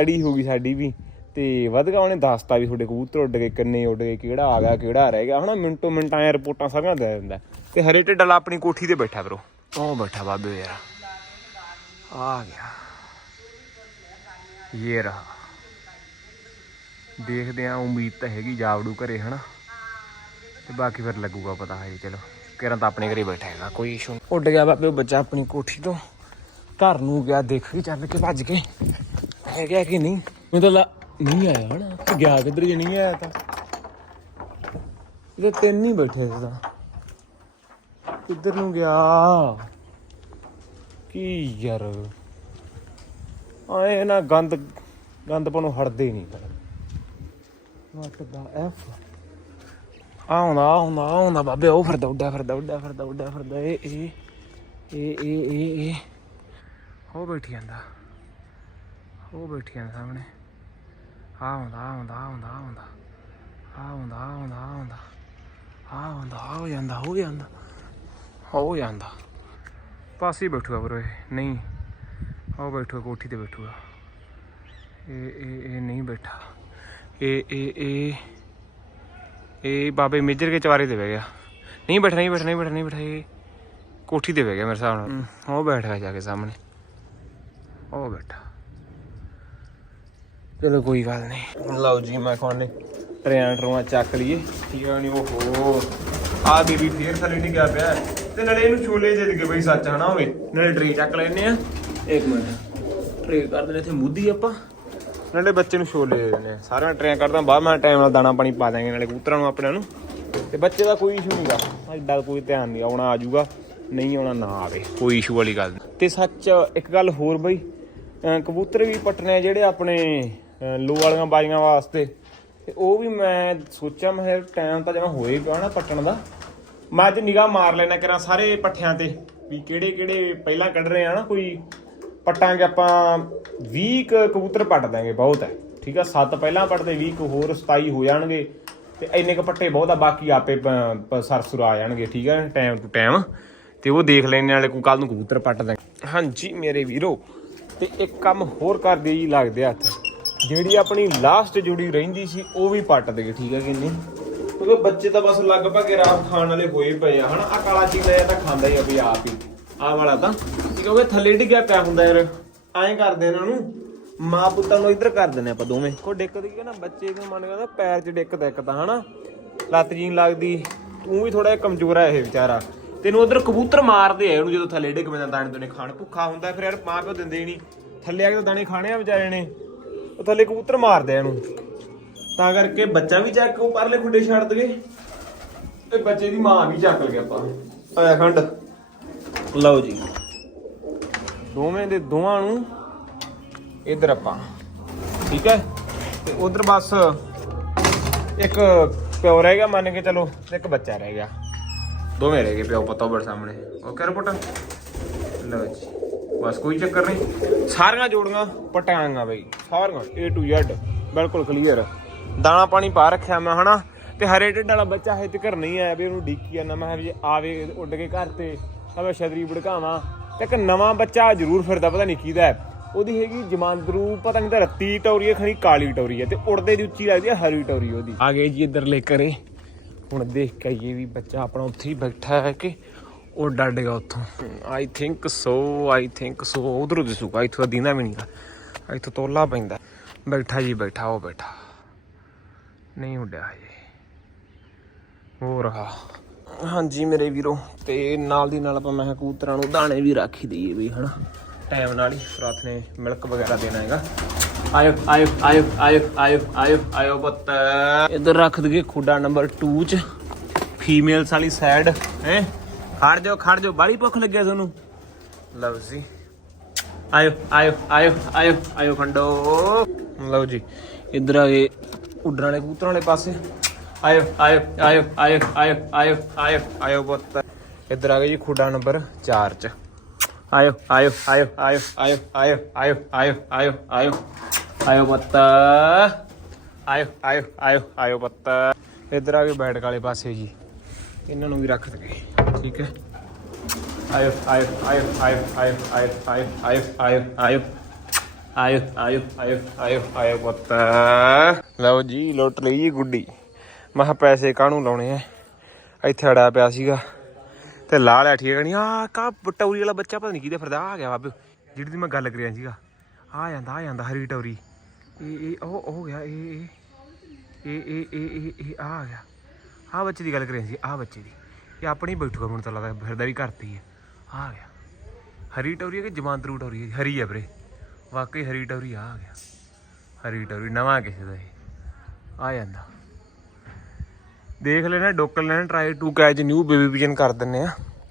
ਅੜੀ ਹੋ ਗਈ ਸਾਡੀ ਵੀ। ਤੇ ਵਧਗਾ ਉਹਨੇ ਦੱਸਤਾ ਵੀ ਤੁਹਾਡੇ ਕਬੂਤਰ ਉੱਡ ਗਏ ਕਿੰਨੇ ਉੱਡ ਗਏ ਕਿਹੜਾ ਆ ਗਿਆ ਕਿਹੜਾ ਰਹਿ ਗਿਆ। ਹਨਾ ਮਿੰਟੋ ਮਿੰਟ ਆਏ ਰਿਪੋਰਟਾਂ ਸਾਰੀਆਂ ਦੇ ਦਿੰਦਾ। ਤੇ ਹਰੇ ਢਿੱਡਲ ਆਪਣੀ ਕੋਠੀ ਤੇ ਬੈਠਾ ਬਰੋ ਉਹ ਬੈਠਾ ਬਾਬੇ ਯਾਰ? ਆ ਗਿਆ। ਇਹ ਰਹਾ ਦੇਖਦੇ ਆ ਉਮੀਦ ਤਾਂ ਹੈਗੀ ਜਾਵੜੂ ਘਰੇ ਹਨਾ। ਤੇ ਬਾਕੀ ਫਿਰ ਲੱਗੂਗਾ ਪਤਾ ਹੈ ਚਲੋ। ਕਿਰਨ ਤਾਂ ਆਪਣੇ ਘਰੇ ਬੈਠਾ ਹੈਗਾ, ਕੋਈ ਇਸ਼ੂ ਉੱਡ ਗਿਆ ਬਾਬੇ, ਉਹ ਬੱਚਾ ਆਪਣੀ ਕੋਠੀ ਤੋਂ ਘਰ ਨੂੰ ਗਿਆ, ਦੇਖ ਕੇ ਚੱਲ ਕੇ ਭੱਜ ਕੇ। ਹੈ ਕਿ ਨਹੀਂ? ਮੈਨੂੰ ਤਾਂ ਨਹੀਂ ਆਇਆ ਹਨਾ ਗਿਆ ਕਿੱਧਰ ਜੇ ਨਹੀਂ ਆਇਆ ਤਾਂ। ਇਹਦੇ ਤਿੰਨ ਹੀ ਬੈਠੇ ਸੀ ਤਾਂ। ਕਿੱਧਰ ਨੂੰ ਗਿਆ? ਕੀ ਯਾਰ? ਆਏ ਨਾ ਗੰਦ ਗੰਦ ਪਨੋਂ ਹਟਦੇ ਨਹੀਂ ਵਾਟ ਐਫ ਆਉਂਦਾ ਆਉਂਦਾ ਆਉਂਦਾ ਬਾਬੇ, ਉਹ ਫਿਰਦਾ ਉੱਡਿਆ ਫਿਰਦਾ ਉੱਡਿਆ ਫਿਰਦਾ ਉੱਡਿਆ ਫਿਰਦਾ, ਇਹ ਇਹ ਇਹ ਇਹ ਇਹ ਇਹ। ਉਹ ਬੈਠੀ ਜਾਂਦਾ, ਉਹ ਬੈਠੀ ਜਾਂਦਾ ਸਾਹਮਣੇ। ਆਉਂਦਾ ਆਉਂਦਾ ਆਉਂਦਾ ਆਉਂਦਾ ਆਉਂਦਾ ਆਉਂਦਾ ਆਉਂਦਾ ਆਉਂਦਾ, ਹੋ ਜਾਂਦਾ ਹੋ ਜਾਂਦਾ ਹੋ ਜਾਂਦਾ। ਪਾਸੇ ਬੈਠੂਗਾ ਪਰ ਇਹ, ਨਹੀਂ, ਉਹ ਬੈਠੂਗਾ, ਕੋਠੀ ਤੇ ਬੈਠੂਗਾ। ਇਹ ਇਹ ਇਹ ਨਹੀਂ ਬੈਠਾ। ਇਹ ਇਹ ਇਹ। ਇਹ ਬਾਬੇ ਮੇਜਰ ਕੇ ਚਵਾਰੇ ਤੇ ਬਹਿ ਗਿਆ। ਨਹੀਂ ਬੈਠਾ ਨਹੀਂ ਬੈਠਾ ਨਹੀਂ ਬੈਠਾ ਨਹੀਂ ਬੈਠਾ ਕੋਠੀ ਤੇ ਬਹਿ ਗਿਆ ਮੇਰੇ ਹਿਸਾਬ ਨਾਲ। ਉਹ ਬੈਠ ਗਿਆ ਜਾ ਕੇ ਸਾਹਮਣੇ। ਉਹ ਬੈਠਾ। ਚਲੋ ਕੋਈ ਗੱਲ ਨਹੀਂ। ਲਓ ਜੀ ਮੈਂ ਕੋਨੇ ਟ੍ਰੇਨ ਟਰੂਆਂ ਚੱਕ ਲਈਏ। ਠੀਕ ਹੈ ਨਹੀਂ ਓਹੋ। ਆ ਬੀਬੀ ਫੇਰ ਥੱਲੇ ਨਹੀਂ ਗਿਆ ਪਿਆ। ਤੇ ਨਾਲੇ ਇਹਨੂੰ ਛੋਲੇ ਦੇ ਦੇ ਬਈ ਸੱਚ ਹਨਾ ਹੋਵੇ ਨਾਲੇ ਟਰੇ ਚੱਕ ਲੈਨੇ ਆ। ਇੱਕ ਮਿੰਟ। ਟਰੇ ਕਰ ਦਿੰਦੇ ਇੱਥੇ ਮੁੱਦੀ ਆਪਾਂ। ਨਾਲੇ ਬੱਚੇ ਨੂੰ ਛੋਲੇ ਦੇ ਦਿੰਦੇ ਆ। ਸਾਰਿਆਂ ਟਰੇਆਂ ਕਰਦਾ ਬਾਅਦ ਮੈਂ ਟਾਈਮ ਨਾਲ ਦਾਣਾ ਪਾਣੀ ਪਾ ਦਾਂਗੇ ਨਾਲੇ ਕਬੂਤਰਾਂ ਨੂੰ ਆਪਣਿਆਂ ਨੂੰ। ਤੇ ਬੱਚੇ ਦਾ ਕੋਈ ਇਸ਼ੂ ਨਹੀਂਗਾ ਐਡਾ ਕੋਈ ਧਿਆਨ ਨਹੀਂ ਆਉਣਾ ਆ ਜਾਊਗਾ ਨਹੀਂ ਆਉਣਾ ਨਾ ਆਵੇ। ਕੋਈ ਇਸ਼ੂ ਵਾਲੀ ਗੱਲ ਨਹੀਂ। ਤੇ ਸੱਚ ਇੱਕ ਗੱਲ ਹੋਰ ਬਈ ਕਬੂਤਰ ਵੀ ਪਟਨੇ ਜਿਹੜੇ ਆਪਣੇ ਲੋ ਵਾਲੀਆਂ ਬਾਜੀਆਂ ਵਾਸਤੇ। ਤੇ ਉਹ ਵੀ ਮੈਂ ਸੋਚਿਆ ਮੈਂ ਟਾਈਮ ਤਾਂ ਜਿਵੇਂ ਹੋਏ ਪਿਆ ਨਾ ਪੱਟਣ ਦਾ। ਮੈਂ ਅੱਜ ਨਿਗਾਹ ਮਾਰ ਲੈਣਾ ਕਰਾਂ ਸਾਰੇ ਪੱਠਿਆਂ ਤੇ ਵੀ ਕਿਹੜੇ ਕਿਹੜੇ ਪਹਿਲਾਂ ਕੱਢ ਰਹੇ ਆ ਨਾ ਕੋਈ ਪੱਟਾਂਗੇ ਆਪਾਂ 20 ਕਬੂਤਰ ਪੱਟ ਦਾਂਗੇ ਬਹੁਤ ਹੈ। ਠੀਕ ਆ, ਸੱਤ ਪਹਿਲਾਂ ਪੱਟਦੇ 20 ਹੋਰ 27 ਹੋ ਜਾਣਗੇ। ਤੇ ਇੰਨੇ ਕ ਪੱਟੇ ਬਹੁਤ ਆ, ਬਾਕੀ ਆਪੇ ਪ- ਪ- ਸਰਸੁਰ ਆ ਜਾਣਗੇ, ਠੀਕ ਆ, ਟਾਈਮ ਟੂ ਟਾਈਮ। ਤੇ ਉਹ ਦੇਖ ਲੈਣੇ ਨਾਲੇ ਕੋਈ ਕੱਲ ਨੂੰ ਕਬੂਤਰ ਪੱਟ ਦਾਂਗੇ ਹਾਂਜੀ ਮੇਰੇ ਵੀਰੋ, ਤੇ ਇੱਕ ਕੰਮ ਹੋਰ ਕਰਦੇ ਜੀ ਲੱਗਦੇ ਹੱਥ। ਜਿਹੜੀ ਆਪਣੀ ਲਾਸਟ ਜੁੜੀ ਰਹਿੰਦੀ ਸੀ, ਉਹ ਵੀ ਪੱਟ ਦੇਗੇ ਠੀਕ ਹੈ ਕਿ ਨਹੀਂ? ਕਿਉਂਕਿ ਬੱਚੇ ਤਾਂ ਬਸ ਲਗਭਗ ਰਾਤ ਖਾਣ ਵਾਲੇ ਹੋਏ ਪਏ ਆ, ਹਨਾ? ਆ ਕਾਲਾ ਚੀਲਾ ਇਹ ਤਾਂ ਖਾਂਦਾ ਹੀ ਆ ਵੀ ਆਪ ਹੀ। ਆਹ ਵਾਲਾ ਤਾਂ। ਕਿਉਂਕਿ ਥੱਲੇ ਡਿੱਗਿਆ ਪਿਆ ਹੁੰਦਾ ਯਾਰ। ਐਂ ਕਰਦੇ ਇਹਨਾਂ ਨੂੰ। ਮਾਂ ਪੁੱਤਾਂ ਨੂੰ ਇੱਧਰ ਕਰ ਦਿੰਦੇ ਆਪਾਂ ਦੋਵੇਂ। ਕੋ ਡਿੱਕਦੀ ਕਿ ਨਾ, ਬੱਚੇ ਨੂੰ ਮੰਨ ਕਹਿੰਦਾ ਪੈਰ 'ਚ ਡਿੱਕਦਾ ਇੱਕ ਤਾਂ, ਹਨਾ? ਲੱਤ ਜੀਨ ਲੱਗਦੀ। ਤੂੰ ਵੀ ਥੋੜਾ ਕਮਜ਼ੋਰ ਆ ਇਹ ਵਿਚਾਰਾ। ਤੈਨੂੰ ਉਧਰ ਕਬੂਤਰ ਮਾਰਦੇ ਆ ਇਹਨੂੰ ਜਦੋਂ ਥੱਲੇ ਡਿੱਗ ਪੈਂਦਾ ਦਾਣੇ ਦੋਨੇ ਖਾਣ। ਭੁੱਖਾ ਹੁੰਦਾ, ਫਿਰ ਯਾਰ ਮਾਂ ਪਿਓ ਦਿੰਦੇ ਹੀ ਨਹੀਂ। ਥੱਲੇ ਆ ਕੇ ਤਾਂ ਦਾਣੇ ਖਾਣੇ ਆ ਵਿਚਾਰੇ ਨੇ। ਉਹ ਥੱਲੇ ਕਬੂਤਰ ਮਾਰਦੇ ਆ ਇਹਨੂੰ। ਤਾਂ ਕਰਕੇ ਬੱਚਾ ਵੀ ਚੱਕ, ਉਹ ਪਰਲੇ ਖੁੱਡੇ ਛੱਡ ਦਗੇ ਤੇ ਬੱਚੇ ਦੀ ਮਾਂ ਵੀ ਚੱਕ ਲਗੇ ਆਪਾਂ। ਆਇਆ ਖੰਡ। ਲਓ ਜੀ। ਦੋਵੇਂ ਦੇ ਦੋਵਾਂ ਨੂੰ ਇਧਰ ਆਪਾਂ। ਠੀਕ ਹੈ? ਤੇ ਉਧਰ ਬਸ ਇੱਕ ਪਿਓ ਰਹਿ ਗਿਆ ਮੰਨ ਕੇ ਚਲੋ ਇੱਕ ਬੱਚਾ ਰਹਿ ਗਿਆ। ਦੋਵੇਂ ਰਹਿ ਗਏ ਪਿਓ ਪਤਾ ਬੜ ਸਾਹਮਣੇ। Okay report? ਲਓ ਜੀ। ਬਸ ਕੋਈ ਚੱਕਰ ਨਹੀਂ। ਸਾਰੀਆਂ ਜੋੜੀਆਂ ਪਟਾਂਗਾ ਬਈ। ਸਾਰੀਆਂ A to Z ਬਿਲਕੁਲ ਕਲੀਅਰ ਦਾਣਾ ਪਾਣੀ ਪਾ ਰੱਖਿਆ ਮੈਂ, ਹਨਾ? ਤੇ ਹਰੇ ਢਿੱਡ ਵਾਲਾ ਬੱਚਾ ਹੈ ਤੇ ਘਰ ਨਹੀਂ ਆਇਆ ਵੀ ਉਹਨੂੰ ਡੀਕੀ ਜਾਂਦਾ। ਮੈਂ ਕਿਹਾ ਵੀ ਜੇ ਆਵੇ, ਉੱਡ ਕੇ ਘਰ ਤੇ। ਤਾਂ ਮੈਂ ਛਤਰੀ ਭੜਕਾਵਾਂ। ਤੇ ਇੱਕ ਨਵਾਂ ਬੱਚਾ ਜ਼ਰੂਰ ਫਿਰਦਾ, ਪਤਾ ਨਹੀਂ ਕਿਹਦਾ ਹੈ। ਉਹਦੀ ਹੈਗੀ ਜਮਾਂਦਰੂ ਪਤਾ ਨਹੀਂ ਤਾਂ ਰੱਤੀ ਟੌਰੀ ਹੈ ਖਣੀ ਕਾਲੀ ਟੌਰੀ ਹੈ, ਤੇ ਉੜਦੇ ਦੀ ਉੱਚੀ ਲੱਗਦੀ ਹੈ, ਹਰੀ ਟੌਰੀ ਉਹਦੀ। ਆ ਗਏ ਜੀ ਇੱਧਰ ਲੈ ਕਰੇ ਹੁਣ ਦੇਖ ਕੇ ਇਹ ਵੀ ਬੱਚਾ ਆਪਣਾ ਉੱਥੇ ਹੀ ਬੈਠਾ ਹੈ ਕਿ ਉਹ ਡੱਡ ਗਿਆ ਉੱਥੋਂ। I think so I think so ਉਧਰੋਂ ਦਿਸੂਗਾ ਇੱਥੋਂ ਦੀਨਾ ਵੀ ਨਹੀਂਗਾ ਇੱਥੋਂ ਤੋਲਾ ਪੈਂਦਾ। ਬੈਠਾ ਜੀ ਬੈਠਾ, ਉਹ ਬੈਠਾ। ਨਹੀਂ ਉੱਡਿਆ ਹਜੇ। ਹੋ ਰਹਾ ਹਾਂਜੀ ਮੇਰੇ ਵੀਰੋ, ਤੇ ਨਾਲ ਦੀ ਨਾਲ ਆਪਾਂ ਮੈਂ ਕਿਹਾ ਕਬੂਤਰਾਂ ਨੂੰ ਦਾਣੇ ਵੀ ਰੱਖ ਹੀ ਦਈਏ ਵੀ, ਹਨਾ? ਟਾਈਮ ਨਾਲ ਹੀ ਰਾਤ ਨੇ ਮਿਲਕ ਵਗੈਰਾ ਦੇਣਾ ਹੈਗਾ। ਆਇਓ ਆਇਓ ਆਇਓ ਆਇਓ ਆਇਓ ਆਇਓ ਆਇਓ ਪੁੱਤ। ਇੱਧਰ ਰੱਖ ਦਈਏ ਖੁੱਡਾ ਨੰਬਰ 2 ਚ। ਫੀਮੇਲਸ ਵਾਲੀ ਸਾਈਡ ਹੈ? ਖੜ ਜਾਓ ਖੜ ਜਾਓ ਬਾਲੀ ਭੁੱਖ ਲੱਗਿਆ ਤੁਹਾਨੂੰ। ਲਓ ਜੀ। ਆਇਓ ਆਇਓ ਆਇਓ ਆਇਓ ਆਇਓ ਖੰਡੋ। ਲਓ ਜੀ। ਇੱਧਰ ਆ ਗਏ ਉੱਡਣ ਵਾਲੇ ਕਬੂਤਰਾਂ ਵਾਲੇ ਪਾਸੇ। ਆਇਓ ਆਇਓ ਆਇਓ ਆਇਓ ਆਇਓ ਆਇਓ ਆਇਓ ਆਇਓ ਪੁੱਤ ਇੱਧਰ ਆ ਗਏ ਜੀ ਖੁੱਡਾ ਨੰਬਰ 4 ਚ ਆਇਓ ਆਇਓ ਆਇਓ ਆਇਓ ਆਇਓ ਆਇਓ ਆਇਓ ਆਇਓ ਆਇਓ ਆਇਓ ਆਇਓ ਪੁੱਤ ਆਇਓ ਆਇਓ ਆਇਓ ਆਇਓ ਪੁੱਤ ਇੱਧਰ ਆ ਗਏ ਬੈਠਕ ਵਾਲੇ ਪਾਸੇ ਜੀ ਇਹਨਾਂ ਨੂੰ ਵੀ ਰੱਖ ਦਗੇ ਠੀਕ ਹੈ ਆਇਓ ਆਇਓ ਆਇਓ ਆਇਓ ਆਇਓ ਆਇਓ ਆਇਓ ਆਇਓ ਆਇਓ ਆਇਓ ਆਇਓ ਆਇਓ ਆਇਓ ਆਇਓ ਆਇਓ ਪੁੱਤ ਲਓ ਜੀ ਲੁੱਟ ਲਈ ਜੀ ਗੁੱਡੀ ਮੈਂ ਕਿਹਾ ਪੈਸੇ ਕਾਹਨੂੰ ਲਾਉਣੇ ਆ? ਇੱਥੇ ਅੜਿਆ ਪਿਆ ਸੀਗਾ। ਤੇ ਲਾ ਲਿਆ ਠੀਕ ਨਹੀਂ? ਆ ਕਾ ਟੌਰੀ ਵਾਲਾ ਬੱਚਾ ਪਤਾ ਨਹੀਂ ਕਿਹਦੇ ਫਿਰਦਾ, ਆ ਗਿਆ ਬਾਬੇ। ਜਿਹੜੀ ਦੀ ਮੈਂ ਗੱਲ ਕਰਿਆ ਸੀਗਾ। ਆ ਜਾਂਦਾ ਆ ਜਾਂਦਾ ਹਰੀ ਟੌਰੀ। ਇਹ ਇਹ, ਉਹ ਉਹ ਗਿਆ, ਇਹ ਇਹ। ਇਹ ਇਹ ਇਹ ਆ ਗਿਆ। ਆ ਬੱਚੇ ਦੀ ਗੱਲ ਕਰਿਆ ਸੀ, ਆ ਬੱਚੇ ਦੀ। ਇਹ ਆਪਣੀ ਹੀ ਬੈਠੂਗਾ, ਮੈਨੂੰ ਤਾਂ ਲੱਗਦਾ ਫਿਰਦਾ ਵੀ ਕਰਤੀ ਹੈ ਆ। ਗਿਆ। ਹਰੀ ਟੌਰੀ ਹੈ ਕਿ ਜਮਾਂਦਰੂ ਟੌਰੀ ਹੈ ਹਰੀ ਹੈ ਵੀਰੇ। ਵਾਕਈ ਹਰੀ ਟੌਰੀ ਆ ਗਿਆ। ਹਰੀ ਟੌਰੀ, ਨਵਾਂ ਕਿਸੇ ਦਾ ਇਹ। ਆ ਜਾਂਦਾ। ਦੇਖ ਲੈਣਾ ਡੋਕ ਲੈਣਾ try to catch new baby vision ਕਰ ਦਿੰਨੇ ਆ।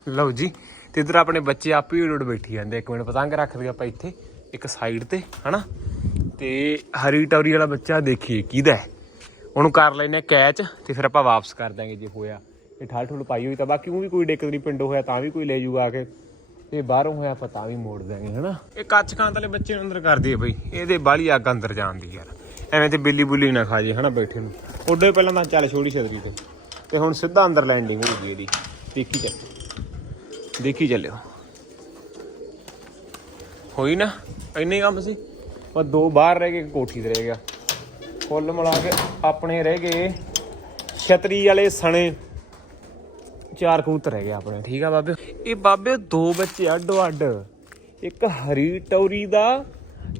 ਲਓ ਜੀ, ਤੇ ਇਧਰ ਆਪਣੇ ਬੱਚੇ ਆਪ ਹੀ ਉੱਡ ਬੈਠੀ ਜਾਂਦੇ ਇੱਕ ਮਿੰਟ ਪਤੰਗ ਰੱਖ ਦਈਏ ਆਪਾਂ ਇੱਥੇ, ਇੱਕ ਸਾਈਡ ਤੇ, ਹਨਾ? ਤੇ ਹਰੀ ਟੌਰੀ ਵਾਲਾ ਬੱਚਾ ਦੇਖੀਏ, ਕਿਹਦਾ ਹੈ? ਉਹਨੂੰ ਕਰ ਲੈਨੇ ਕੈਚ ਤੇ ਫਿਰ ਆਪਾਂ ਵਾਪਸ ਕਰ ਦਾਂਗੇ ਜੇ ਹੋਇਆ। ਇਹ ਠਾਲ ਠੁਲ ਪਾਈ ਹੋਈ ਤਾਂ ਬਾਕੀ ਉਹ ਵੀ ਕੋਈ ਡਿੱਕ ਨਹੀਂ ਪਿੰਡੋਂ ਹੋਇਆ, ਤਾਂ ਵੀ ਕੋਈ ਲੈ ਜੂਗਾ ਆ ਕੇ। ਤੇ ਬਾਹਰੋਂ ਹੋਇਆ ਆਪਾਂ ਤਾਂ ਵੀ ਮੋੜ ਦਾਂਗੇ ਹਨਾ? ਇਹ ਕੱਚ ਖਾਂ ਵਾਲੇ ਬੱਚੇ ਨੂੰ ਅੰਦਰ ਕਰਦੀ ਹੈ ਬਈ। ਇਹਦੇ ਬਾਹਲੀ ਅੱਗ ਅੰਦਰ ਜਾਂਦੀ ਯਾਰ। ਐਵੇਂ ਤੇ ਬਿੱਲੀ ਬੁੱਲੀ ਨਾ ਖਾ ਜੇ, ਹਨਾ, ਬੈਠੇ ਨੂੰ। ਉੱਡੇ ਪਹਿਲਾਂ ਤਾਂ ਚੱਲ ਛੋੜੀ ਛਤਰੀ ਤੇ ਤੇ ਹੁਣ ਸਿੱਧਾ ਅੰਦਰ ਲੈਂਡਿੰਗ ਹੋ ਗਈ ਇਹਦੀ। ਦੇਖੀ ਚੱਲ। ਦੇਖੀ ਚੱਲਿਓ। ਹੋਈ ਨਾ? ਇੰਨੇ ਕੰਮ ਸੀ? ਬਸ ਦੋ ਬਾਹਰ ਰਹਿ ਗਏ ਕੋਠੀ ਤੇ ਰਹਿ ਗਿਆ। ਕੁੱਲ ਮਿਲਾ ਕੇ ਆਪਣੇ ਰਹਿ ਗਏ। ਛਤਰੀ ਵਾਲੇ ਸਣੇ। ਚਾਰ ਕਬੂਤਰ ਰਹਿ ਗਏ ਆਪਣੇ। ਠੀਕ ਆ ਬਾਬੇ। ਇਹ ਬਾਬੇ ਦੋ ਬੱਚੇ ਅੱਡੋ ਅੱਡ। ਇੱਕ ਹਰੀ ਟੌਰੀ ਦਾ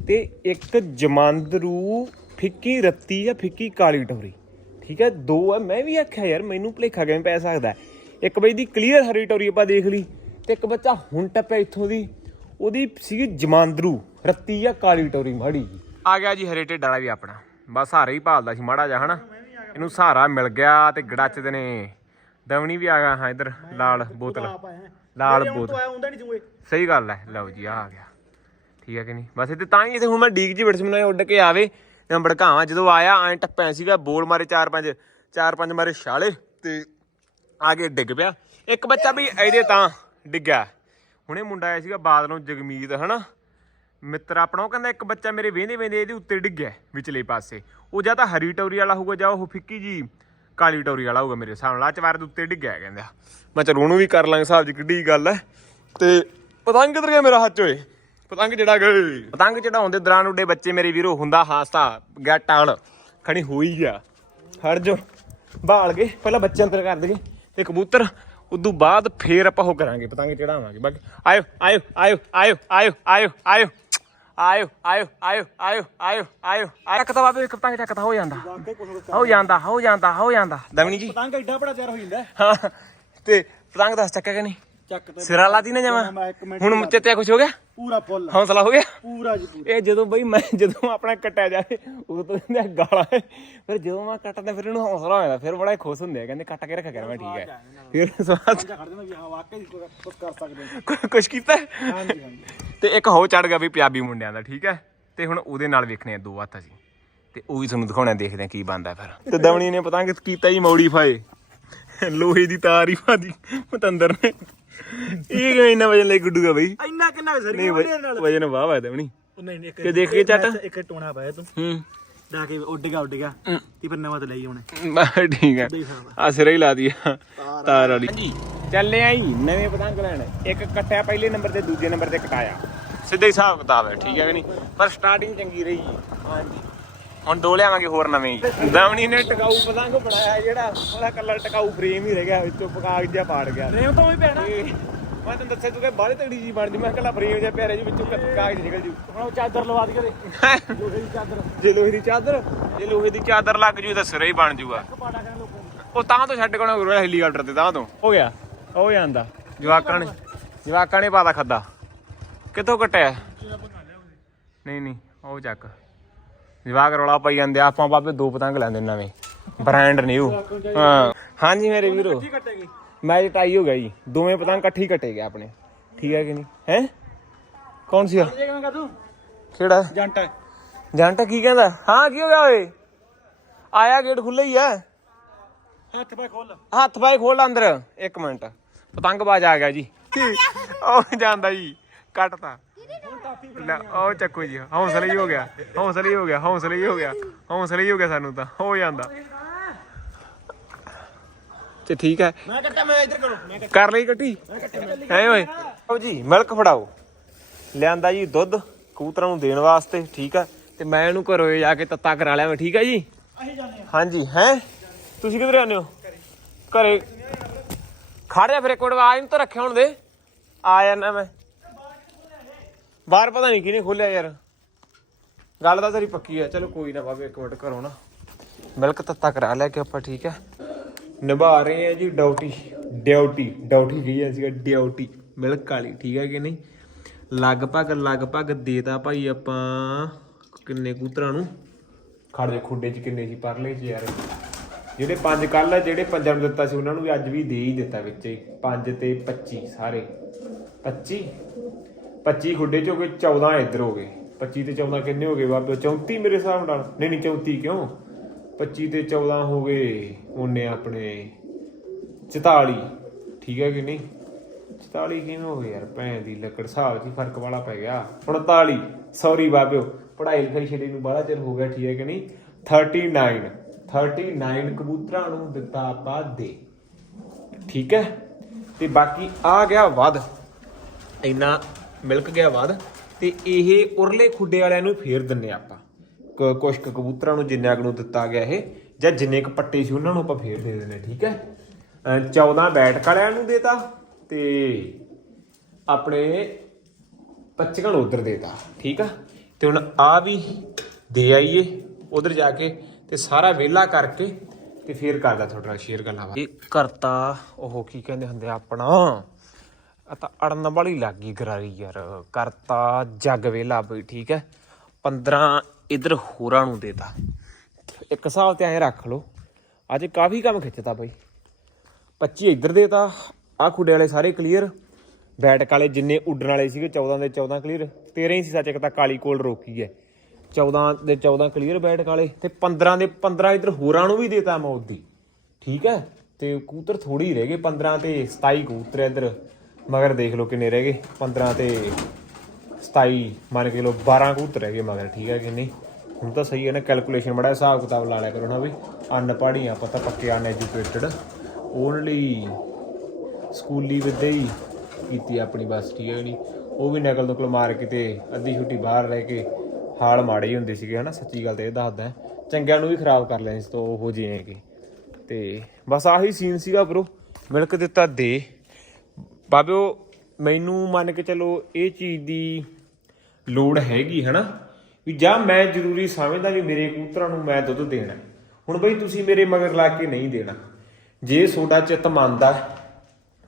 ਤੇ ਇੱਕ ਜਮਾਂਦਰੂ ਫਿੱਕੀ ਰੱਤੀ ਜਾਂ ਫਿੱਕੀ ਕਾਲੀ ਟੌਰੀ। ਠੀਕ ਹੈ ਦੋ ਹੈ ਮੈਂ ਵੀ ਆਖਿਆ ਯਾਰ ਮੈਨੂੰ ਭਲੇਖਾ ਕਿਵੇਂ ਪੈ ਸਕਦਾ? ਇੱਕ ਬਈ ਦੀ ਕਲੀਅਰ ਹਰੀ ਟੌਰੀ ਆਪਾਂ ਦੇਖ ਲਈ ਤੇ ਇੱਕ ਬੱਚਾ ਹੁਣ ਟੱਪਿਆ ਇੱਥੋਂ ਦੀ ਉਹਦੀ ਸੀਗੀ ਜਮਾਂਦਰੂ ਰੱਤੀ ਜਾਂ ਕਾਲੀ ਟੌਰੀ ਮਾੜੀ ਜੀ। ਆ ਗਿਆ ਜੀ ਹਰੇ ਢਿੱਡ ਵਾਲਾ ਵੀ ਆਪਣਾ। ਬਸ ਸਹਾਰਾ ਹੀ ਭਾਲਦਾ ਸੀ ਮਾੜਾ ਜਿਹਾ ਹਨਾ? ਇਹਨੂੰ ਸਹਾਰਾ ਮਿਲ ਗਿਆ ਤੇ ਗੜਾਚਦੇ ਨੇ। ਦਵਣੀ ਵੀ ਆ ਗਿਆ ਹਾਂ ਇਧਰ ਲਾਲ ਬੋਤਲ। ਲਾਲ ਬੋਤਲ। ਸਹੀ ਗੱਲ ਹੈ ਲਓ ਜੀ ਆ ਆ ਗਿਆ। ਠੀਕ ਹੈ ਕਿ ਨਹੀਂ? ਬਸ ਇੱਥੇ ਤਾਂ ਹੀ ਇੱਥੇ ਹੁਣ ਮੈਂ ਡੀਕ ਜੀ ਬਿਟਸ ਮੈਨੂੰ ਇਹ ਉੱਡ ਕੇ ਆਵੇ। ਤੇ ਭੜਕਾਵਾਂ। ਜਦੋਂ ਆਇਆ, ਐਂ ਟੱਪਿਆ ਸੀਗਾ, ਬੋਲ ਮਾਰੇ ਚਾਰ ਪੰਜ ਚਾਰ ਪੰਜ ਮਾਰੇ ਛਾਲੇ ਤੇ ਆ ਕੇ ਡਿੱਗ ਪਿਆ। ਇੱਕ ਬੱਚਾ ਵੀ ਇਹਦੇ ਤਾਂ ਡਿੱਗਿਆ। ਹੁਣੇ ਮੁੰਡਾ ਆਇਆ ਸੀਗਾ ਬਾਦਲੋਂ ਜਗਮੀਤ, ਹਨਾ? ਮਿੱਤਰ ਆਪਣਾ, ਉਹ ਕਹਿੰਦਾ, ਇੱਕ ਬੱਚਾ ਮੇਰੇ ਵੇਂਦੇ ਵੇਂਦੇ ਇਹਦੇ ਉੱਤੇ ਡਿੱਗਿਆ ਵਿਚਲੇ ਪਾਸੇ। ਉਹ ਜਾਂ ਤਾਂ ਹਰੀ ਟੌਰੀ ਵਾਲਾ ਹੋਊਗਾ ਜਾਂ ਉਹ ਫਿੱਕੀ ਜੀ ਕਾਲੀ ਟੌਰੀ ਵਾਲਾ ਹੋਊਗਾ ਮੇਰੇ ਹਿਸਾਬ ਨਾਲ, ਆਹ ਚਵਾਰ ਦੇ ਉੱਤੇ ਡਿੱਗਿਆ ਕਹਿੰਦਾ। ਮੈਂ ਚਲ ਉਹਨੂੰ ਵੀ ਕਰ ਲਾਂਗੇ ਹਿਸਾਬ ਜੀ ਕਿੱਡੀ ਗੱਲ ਹੈ। ਤੇ ਪਤੰਗ ਕਿੱਧਰ ਗਿਆ ਮੇਰਾ ਹੱਥ, ਓਏ? ਪਤੰਗ ਚੜਾ ਗਏ ਪਤੰਗ ਚੜਾਉਂਦੇ ਦੌਰਾਨ ਉੱਡੇ ਬੱਚੇ ਮੇਰੇ ਵੀਰੋ ਹੁੰਦਾ ਹਾਸਤਾ ਗਿਆ ਟਾਲ ਖਣੀ ਹੋਈ ਗਿਆ ਹਟ ਜੋ ਬਾਲ ਕੇ ਪਹਿਲਾਂ ਬੱਚੇ ਅੰਦਰ ਕਰ ਦੇਗੇ ਤੇ ਕਬੂਤਰ ਉਦੋਂ ਬਾਅਦ ਫੇਰ ਆਪਾਂ ਉਹ ਕਰਾਂਗੇ ਪਤੰਗ ਚੜਾਵਾਂਗੇ ਬਾਕੀ ਆਇਓ ਆਇਓ ਆਇਓ ਆਇਓ ਆਇਓ ਆਇਓ ਆਇਓ ਆਇਓ ਆਇਓ ਆਇਓ ਆਇਓ ਆਇਓ ਆਇਓ ਚੱਕ ਤਾਂ ਬਾਬੇ ਇੱਕ ਪਤੰਗ ਚੱਕ ਤਾਂ ਹੋ ਜਾਂਦਾ ਹੋ ਜਾਂਦਾ ਹੋ ਜਾਂਦਾ ਹੋ ਜਾਂਦਾ ਦਮਣੀ ਜੀ ਪਤੰਗ ਐਡਾ ਬੜਾ ਤਿਆਰ ਹੋ ਜਾਂਦਾ ਹਾਂ ਤੇ ਪਤੰਗ ਦੱਸ ਚੱਕਿਆ ਕਿ ਨਹੀਂ ਚੱਕ ਤੇ ਸਿਰਾ ਲਾਤੀ ਨਾ ਜਾਵਾਂ ਮੈਂ ਇੱਕ ਮਿੰਟ ਹੁਣ ਚੇਤੇ ਕੁਝ ਹੋ ਗਿਆ? ਪੂਰਾ ਫੁੱਲ। ਹੌਸਲਾ ਹੋ ਗਿਆ? ਪੂਰਾ ਜੀ ਪੂਰਾ। ਇਹ ਜਦੋਂ ਬਈ ਮੈਂ ਜਦੋਂ ਆਪਣਾ ਕੱਟਿਆ ਜਾਏ ਉਦੋਂ ਤੋਂ ਇਹਦੀਆਂ ਗਾਲਾਂ। ਫਿਰ ਜਦੋਂ ਮੈਂ ਕੱਟਦਾ ਫਿਰ ਇਹਨੂੰ ਹੌਸਲਾ ਹੋ ਜਾਂਦਾ। ਫਿਰ ਬੜਾ ਖੁਸ਼ ਹੁੰਦੇ ਆ ਕਹਿੰਦੇ ਕੱਟ ਕੇ ਰੱਖਿਆ ਕਰ ਮੈਂ ਠੀਕ ਹੈ। ਫਿਰ ਸਵਾਦ ਖੜ ਜਾਂਦਾ ਵੀ ਹਾਂ ਵਾਕਈ ਕੁਝ ਕਰ ਸਕਦੇ ਹਾਂ। ਕੁ- ਕੁਛ ਕੀਤਾ? ਹੈ? ਹਾਂਜੀ ਹਾਂਜੀ। ਤੇ ਇੱਕ ਹੋ ਚੜ ਗਿਆ ਵੀ ਪੰਜਾਬੀ ਮੁੰਡਿਆਂ ਦਾ ਠੀਕ ਹੈ? ਤੇ ਹੁਣ ਉਹਦੇ ਨਾਲ ਵੇਖਣੇ ਆ ਦੋ ਹੱਥ ਅਸੀਂ। ਤੇ ਉਹ ਵੀ ਤੁਹਾਨੂੰ ਦਿਖਾਉਣਾ ਦੇਖਦੇ ਆ ਕੀ ਬਣਦਾ ਫਿਰ। ਤੇ ਦਵਣੀ ਨੇ ਪਤੰਗ ਕੀਤਾ ਜੀ ਮੋਡੀਫਾਈ। ਲੋਹੇ ਦੀ ਤਾਰ ਹੀ ਪਾਦੀ ਪਤੰਦਰ ਨੇ। ਇਹ ਕਿਵੇਂ ਇੰਨਾ ਵਜਨ ਲੈ ਗੁੱਡੂਗਾ ਬਈ? ਇੰਨਾ ਕਿੰਨਾ ਸਰ ਨਹੀਂ ਵਜ- ਵਜਨ ਵਾਹ ਵਾ ਦਵਣੀ ਨਹੀਂ ਨਹੀਂ ਦੇਖ ਕੇ ਚੱਟ? ਇੱਕ ਟੋਣਾ ਪਾਇਆ ਤੂੰ। ਹੂੰ। ਡਾ ਕੇ ਉੱਡ ਗਿਆ ਉੱਡ ਗਿਆ। ਤੇ ਫਿਰ ਨਵਾਂ ਤੇ ਲਈ ਉਹਨੇ ਬਸ ਠੀਕ ਹੈ ਆ ਸਿਰੇ ਹੀ ਲਾ ਦਿਆ ਤਾਰ ਵਾਲੀ। ਹਾਂਜੀ ਚੱਲੇ ਆਈ ਨਵੇਂ ਪਤੰਗ ਲੈਣ। ਇੱਕ ਕੱਟਿਆ ਪਹਿਲੇ ਨੰਬਰ ਤੇ ਦੂਜੇ ਨੰਬਰ ਤੇ ਕਟਾਇਆ। ਸਿੱਧਾ ਹੀ ਹਿਸਾਬ ਕਿਤਾਬ ਹੈ ਠੀਕ ਹੈ ਕਿ ਨਹੀਂ? ਪਰ ਸਟਾਰਟਿੰਗ ਚੰਗੀ ਰਹੀ ਹਾਂਜੀ। ਹੁਣ ਦੋ ਲਿਆਵਾਂਗੇ ਹੋਰ ਨਵੇਂ। ਹੀ ਦਵਣੀ ਨੇ ਟਿਕਾਊ ਪਤੰਗ ਬਣਾਇਆ ਜਿਹੜਾ ਉਹਦਾ ਕੱਲਾ ਟਿਕਾਊ ਫਰੇਮ ਹੀ ਰਹਿ ਗਿਆ ਵਿੱਚੋਂ ਕਾਗਜ਼ ਜਿਹਾ ਪਾੜ ਗਿਆ। ਰੇਮ ਤਾਂ ਵੀ ਪੈਣਾ ਮੈਂ ਤੈਨੂੰ ਦੱਸਿਆ ਤੂੰ ਕਿ ਬਾਹਲੀ ਤਗੜੀ ਜੀ ਬਣ ਜੀ। ਮੈਂ ਕੱਲਾ ਫਰੇਮ ਜਿਹਾ ਪਿਆਰੇ ਜੀ ਵਿੱਚੋਂ ਕਾਗਜ਼ ਨਿਕਲ ਜੂ। ਹੁਣ ਉਹ ਚਾਦਰ ਲਵਾ ਦੇ ਲੋਹੇ ਦੀ ਚਾਦਰ। ਜੇ ਲੋਹੇ ਦੀ ਚਾਦਰ ਜੇ ਲੋਹੇ ਦੀ ਚਾਦਰ ਲੱਗ ਜੂ ਤਾਂ ਸਿਰੇ ਹੀ ਬਣ ਜੂਗਾ। ਉਹ ਤਾਂ ਤੋਂ ਛੱਡ ਕੋਣਾ ਗੁਰੂ ਹੈਲੀਕਾਪਟਰ ਤੇ ਤਾਂ ਤੋਂ। ਹੋ ਗਿਆ। ਹੋ ਜਾਂਦਾ ਜਵਾਕਾਂ ਨੇ ਜਵਾਕਾਂ ਨੇ ਪਾਦਾ ਖੱਦਾ। ਕਿੱਥੋਂ ਕਟਿਆ? ਨਹੀਂ ਨਹੀਂ ਉਹ ਚੱਕ। ਜਵਾਕ ਰੌਲਾ ਪਾਈ ਜਾਂਦੇ ਆ, ਆਪਾਂ ਬਾਬੇ ਦੋ ਪਤੰਗ ਲੈਂਦੇ ਨਵੇਂ। ਬ੍ਰਾਂਡ ਨਿਊ ਹਾਂ। ਹਾਂਜੀ ਮੇਰੇ ਵੀਰੋ ਮੈਚ ਟਾਈ ਹੋ ਗਿਆ ਜੀ। ਦੋਵੇਂ ਪਤੰਗ ਇਕੱਠੇ ਹੀ ਕੱਟੇ ਗਏ ਆਪਣੇ। ਠੀਕ ਹੈ ਕਿ ਨਹੀਂ? ਹੈ? ਕੌਣ ਇਹ ਕਿਵੇਂ ਤੂੰ? ਕਿਹੜਾ? ਜੰਟ ਜੰਟਾ ਕੀ ਕਹਿੰਦਾ? ਹਾਂ ਕੀ ਹੋ ਗਿਆ ਓਏ? ਆਇਆ ਗੇਟ ਖੁੱਲ੍ਹਾ ਹੀ ਆ ਹੱਥ ਪਾ ਖੋਲ। ਹੱਥ ਪਾਏ ਖੋਲ ਅੰਦਰ। ਇੱਕ ਮਿੰਟ। ਪਤੰਗਬਾਜ਼ ਆ ਗਿਆ ਜੀ। ਉਹ ਜਾਂਦਾ ਜੀ। ਕੱਟਤਾ। ਲੈ ਉਹ ਚੱਕੋ ਜੀ ਹੌਸਲਾ ਹੀ ਹੋ ਗਿਆ ਹੌਸਲਾ ਹੀ ਹੋ ਗਿਆ ਹੌਸਲਾ ਹੀ ਹੋ ਗਿਆ ਹੌਸਲਾ ਹੀ ਹੋ ਗਿਆ ਸਾਨੂੰ ਤਾਂ ਹੋ ਜਾਂਦਾ। ਤੇ ਠੀਕ ਹੈ। ਮੈਂ ਕੱਟਾ ਮੈਂ ਇੱਧਰ ਕਰੋ। ਮੈਂ ਕਰ ਲਈ ਕੱਟੀ? ਐ ਓਏ? ਆਓ ਜੀ ਮਿਲਕ ਫੜਾਓ। ਲਿਆਂਦਾ ਜੀ ਦੁੱਧ ਕਬੂਤਰਾਂ ਨੂੰ ਦੇਣ ਵਾਸਤੇ ਠੀਕ ਹੈ? ਤੇ ਮੈਂ ਇਹਨੂੰ ਘਰੋਂ ਜਾ ਕੇ ਤੱਤਾ ਕਰਾ ਲਿਆ ਮੈਂ ਠੀਕ ਹੈ ਜੀ? ਅਸੀਂ ਜਾਂਦੇ ਆ ਹਾਂਜੀ ਹੈ? ਤੁਸੀਂ ਕਿੱਧਰ ਆਨੇ ਹੋ? ਘਰੇ। ਖੜ ਜਾ ਫਿਰ ਇੱਕ ਮਿੰਟ ਆਵਾਜ਼ ਨੂੰ ਤਾਂ ਰੱਖਿਆ ਹੁਣ ਦੇ। ਆ ਜਾਣਾ ਮੈਂ। ਬਾਹਰ ਪਤਾ ਨਹੀਂ ਕਿਹਨੇ ਖੋਲਿਆ ਯਾਰ। ਗੱਲ ਤਾਂ ਤੇਰੀ ਪੱਕੀ ਆ। ਚਲੋ ਕੋਈ ਨਾ ਬਾਬੇ ਇੱਕ ਮਿੰਟ ਕਰੋ ਨਾ। ਮਿਲਕ ਤੱਤਾ ਕਰਾ ਲਿਆ ਕਿ ਆਪਾਂ, ਠੀਕ ਹੈ? ਨਿਭਾ ਰਹੇ ਆ ਜੀ ਡਿਊਟੀ। ਡਿਊਟੀ ਡਿਊਟੀ ਗਈ ਸੀਗਾ ਡਿਊਟੀ। ਮਿਲਕ ਵਾਲੀ, ਠੀਕ ਹੈ ਕਿ ਨਹੀਂ? ਲਗਭਗ ਲਗਭਗ ਦੇਤਾ ਭਾਈ ਆਪਾਂ ਕਿੰਨੇ ਕੂਤਰਾਂ ਨੂੰ? ਖੜ ਦੇ ਖੁੱਡੇ 'ਚ ਕਿੰਨੇ ਸੀ ਪਰਲੇ 'ਚ ਯਾਰ। ਜਿਹੜੇ ਪੰਜ ਕੱਲ ਜਿਹੜੇ ਪੰਜਾਂ ਨੂੰ ਦਿੱਤਾ ਸੀ, ਉਹਨਾਂ ਨੂੰ ਵੀ ਅੱਜ ਵੀ ਦੇ ਹੀ ਦਿੱਤਾ ਵਿੱਚ ਹੀ। 5 ਤੇ 25 ਸਾਰੇ। 25 25 ਖੁੱਡੇ 'ਚ ਹੋ ਗਏ 14 ਇੱਧਰ ਹੋ ਗਏ। 25 ਤੇ 14 ਕਿੰਨੇ ਹੋ ਗਏ? ਬਾਬੇ 34 ਮੇਰੇ ਹਿਸਾਬ ਨਾਲ। ਨਹੀਂ ਨਹੀਂ 34 ਕਿਉਂ? 25 ਤੇ 14 ਹੋ ਗਏ ਉਹਨੇ ਆਪਣੇ 44 ਠੀਕ ਹੈ ਕਿ ਨਹੀਂ? 44 ਕਿਵੇਂ ਹੋ ਗਏ ਯਾਰ? ਭੈਣ ਦੀ ਲੱਕੜ ਹਿਸਾਬ 'ਚ ਫ਼ਰਕ ਵਾਲਾ ਪੈ ਗਿਆ। 49 ਸੌਰੀ ਬਾਬਿਓ ਪੜ੍ਹਾਈ ਲਿਖਾਈ ਛੱਡੀ ਨੂੰ ਬੜਾ ਚਿਰ ਹੋ ਗਿਆ, ਠੀਕ ਹੈ ਕਿ ਨਹੀਂ? 39 39 ਕਬੂਤਰਾਂ ਨੂੰ ਦਿੱਤਾ ਆਪਾਂ ਦੇ। ਠੀਕ ਹੈ? ਤੇ ਬਾਕੀ ਆ ਗਿਆ ਵੱਧ। ਇੰਨਾ ਮਿਲਕ ਗਿਆ ਵੱਧ ਤੇ ਇਹ ਉਰਲੇ ਖੁੱਡੇ ਵਾਲਿਆਂ ਨੂੰ ਫੇਰ ਦਿੰਨੇ ਆਪਾਂ। ਕ- ਕੁਛ ਕਬੂਤਰਾਂ ਨੂੰ ਜਿੰਨੇ ਨੂੰ ਦਿੱਤਾ ਗਿਆ ਇਹ, ਜਾਂ ਜਿੰਨੇ ਕ ਪੱਟੇ ਸੀ ਉਹਨਾਂ ਨੂੰ ਆਪਾਂ ਫੇਰ ਦੇ ਦਿੰਨੇ ਠੀਕ ਹੈ? ਅਹ 14 ਬੈਠਕ ਵਾਲਿਆਂ ਨੂੰ ਦੇਤਾ ਤੇ ਆਪਣੇ 25 ਨੂੰ ਉਧਰ ਦੇਤਾ, ਠੀਕ ਆ? ਤੇ ਹੁਣ ਆ ਵੀ ਦੇ ਆਈਏ, ਉਧਰ ਜਾ ਕੇ, ਤੇ ਸਾਰਾ ਵਿਹਲਾ ਕਰਕੇ ਤੇ ਫੇਰ ਕਰਦਾ ਤੁਹਾਡੇ ਨਾਲ ਸ਼ੇਅਰ ਗੱਲਾਂ ਇਹ ਕਰਤਾ, ਉਹ ਕੀ ਕਹਿੰਦੇ ਹੁੰਦੇ ਆ ਆਪਣਾ? ਆ ਤਾਂ ਅੜਨ ਵਾਲੀ ਲੱਗ ਗਈ ਗਰਾਰੀ ਯਾਰ। ਕਰਤਾ ਜੱਗ ਵੇਲਾ ਬਈ, ਠੀਕ ਹੈ? 15 ਇਧਰ ਹੋਰਾਂ ਨੂੰ ਦੇਤਾ ਇੱਕ ਹਿਸਾਬ ਤੇ ਐਂ ਰੱਖ ਲਓ। ਅੱਜ ਕਾਫੀ ਕੰਮ ਖਿੱਚਤਾ ਬਈ। 25 ਇੱਧਰ ਦੇਤਾ ਆ ਖੁੱਡੇ ਵਾਲੇ ਸਾਰੇ ਕਲੀਅਰ ਬੈਟਕ ਵਾਲੇ ਜਿੰਨੇ ਉੱਡਣ ਵਾਲੇ ਸੀਗੇ 14 ਦੇ 14 ਕਲੀਅਰ 13 ਹੀ ਸੀ ਸੱਚ ਇੱਕ ਤਾਂ ਕਾਲੀ ਕੋਲ ਰੋਕੀ ਹੈ 14 ਦੇ 14 ਕਲੀਅਰ ਬੈਟਕ ਵਾਲੇ। ਤੇ 15 ਦੇ 15 ਇੱਧਰ ਹੋਰਾਂ ਨੂੰ ਵੀ ਦੇਤਾ ਮੌਦੀ ਠੀਕ ਹੈ? ਤੇ ਕੂਤਰ ਥੋੜੀ ਰਹਿ ਗਏ 15 ਤੇ 27 ਕੂਤਰ ਇੱਧਰ। ਮਗਰ ਦੇਖ ਲਓ ਕਿੰਨੇ ਰਹਿ ਗਏ। 15 ਤੇ 27 ਮੰਨ ਕੇ ਲੋ 12 ਕੂਤਰ ਰਹਿ ਗਏ ਮਗਰ, ਠੀਕ ਹੈ ਕਿ ਨਹੀਂ? ਹੁਣ ਤਾਂ ਸਹੀ ਹੈ ਨਾ ਕੈਲਕੂਲੇਸ਼ਨ ਬੜਾ ਹਿਸਾਬ ਕਿਤਾਬ ਲਾ ਲਿਆ ਕਰੋ ਨਾ ਵੀ। ਅਨਪੜ੍ਹੀ ਅਨਪੜ੍ਹੀਆਂ ਪਤਾ ਪੱਕੇ ਅਨਐਜੂਕੇਟਡ ਓਨਲੀ ਸਕੂਲੀ ਵਿੱਦਿਆ ਹੀ ਕੀਤੀ ਆਪਣੀ ਬਸ, ਠੀਕ ਹੈ ਨਹੀਂ? ਉਹ ਵੀ ਨਕਲ ਨੁਕਲ ਮਾਰ ਕੇ ਤੇ ਅੱਧੀ ਛੁੱਟੀ ਬਾਹਰ ਰਹਿ ਕੇ ਹਾਲ ਮਾੜੇ ਹੀ ਹੁੰਦੇ ਸੀਗੇ, ਹਨਾ? ਸੱਚੀ ਗੱਲ ਤੇ ਇਹ ਦੱਸਦਾ ਚੰਗਿਆਂ ਨੂੰ ਵੀ ਖਰਾਬ ਕਰ ਲੈਣ ਸੀ ਤੋਂ, ਉਹੋ ਜਿਹੇ ਹੈਗੇ। ਤੇ ਬਸ ਆਹੀ ਸੀਨ ਸੀਗਾ ਬ్రో ਮਿਲਕ ਦਿੱਤਾ ਦੇ। ਬਾਬਿਓ, ਮੈਨੂੰ ਮੰਨ ਕੇ ਚੱਲੋ ਇਹ ਚੀਜ਼ ਦੀ ਲੋੜ ਹੈਗੀ, ਹਨਾ? ਵੀ ਜਾਂ ਮੈਂ ਜ਼ਰੂਰੀ ਸਮਝਦਾ ਵੀ ਮੇਰੇ ਕੂਤਰਾਂ ਨੂੰ ਮੈਂ ਦੁੱਧ ਦੇਣਾ। ਹੁਣ ਬਈ ਤੁਸੀਂ ਮੇਰੇ ਮਗਰ ਲਾ ਕੇ ਨਹੀਂ ਦੇਣਾ। ਜੇ ਤੁਹਾਡਾ ਚਿੱਤ ਮੰਨਦਾ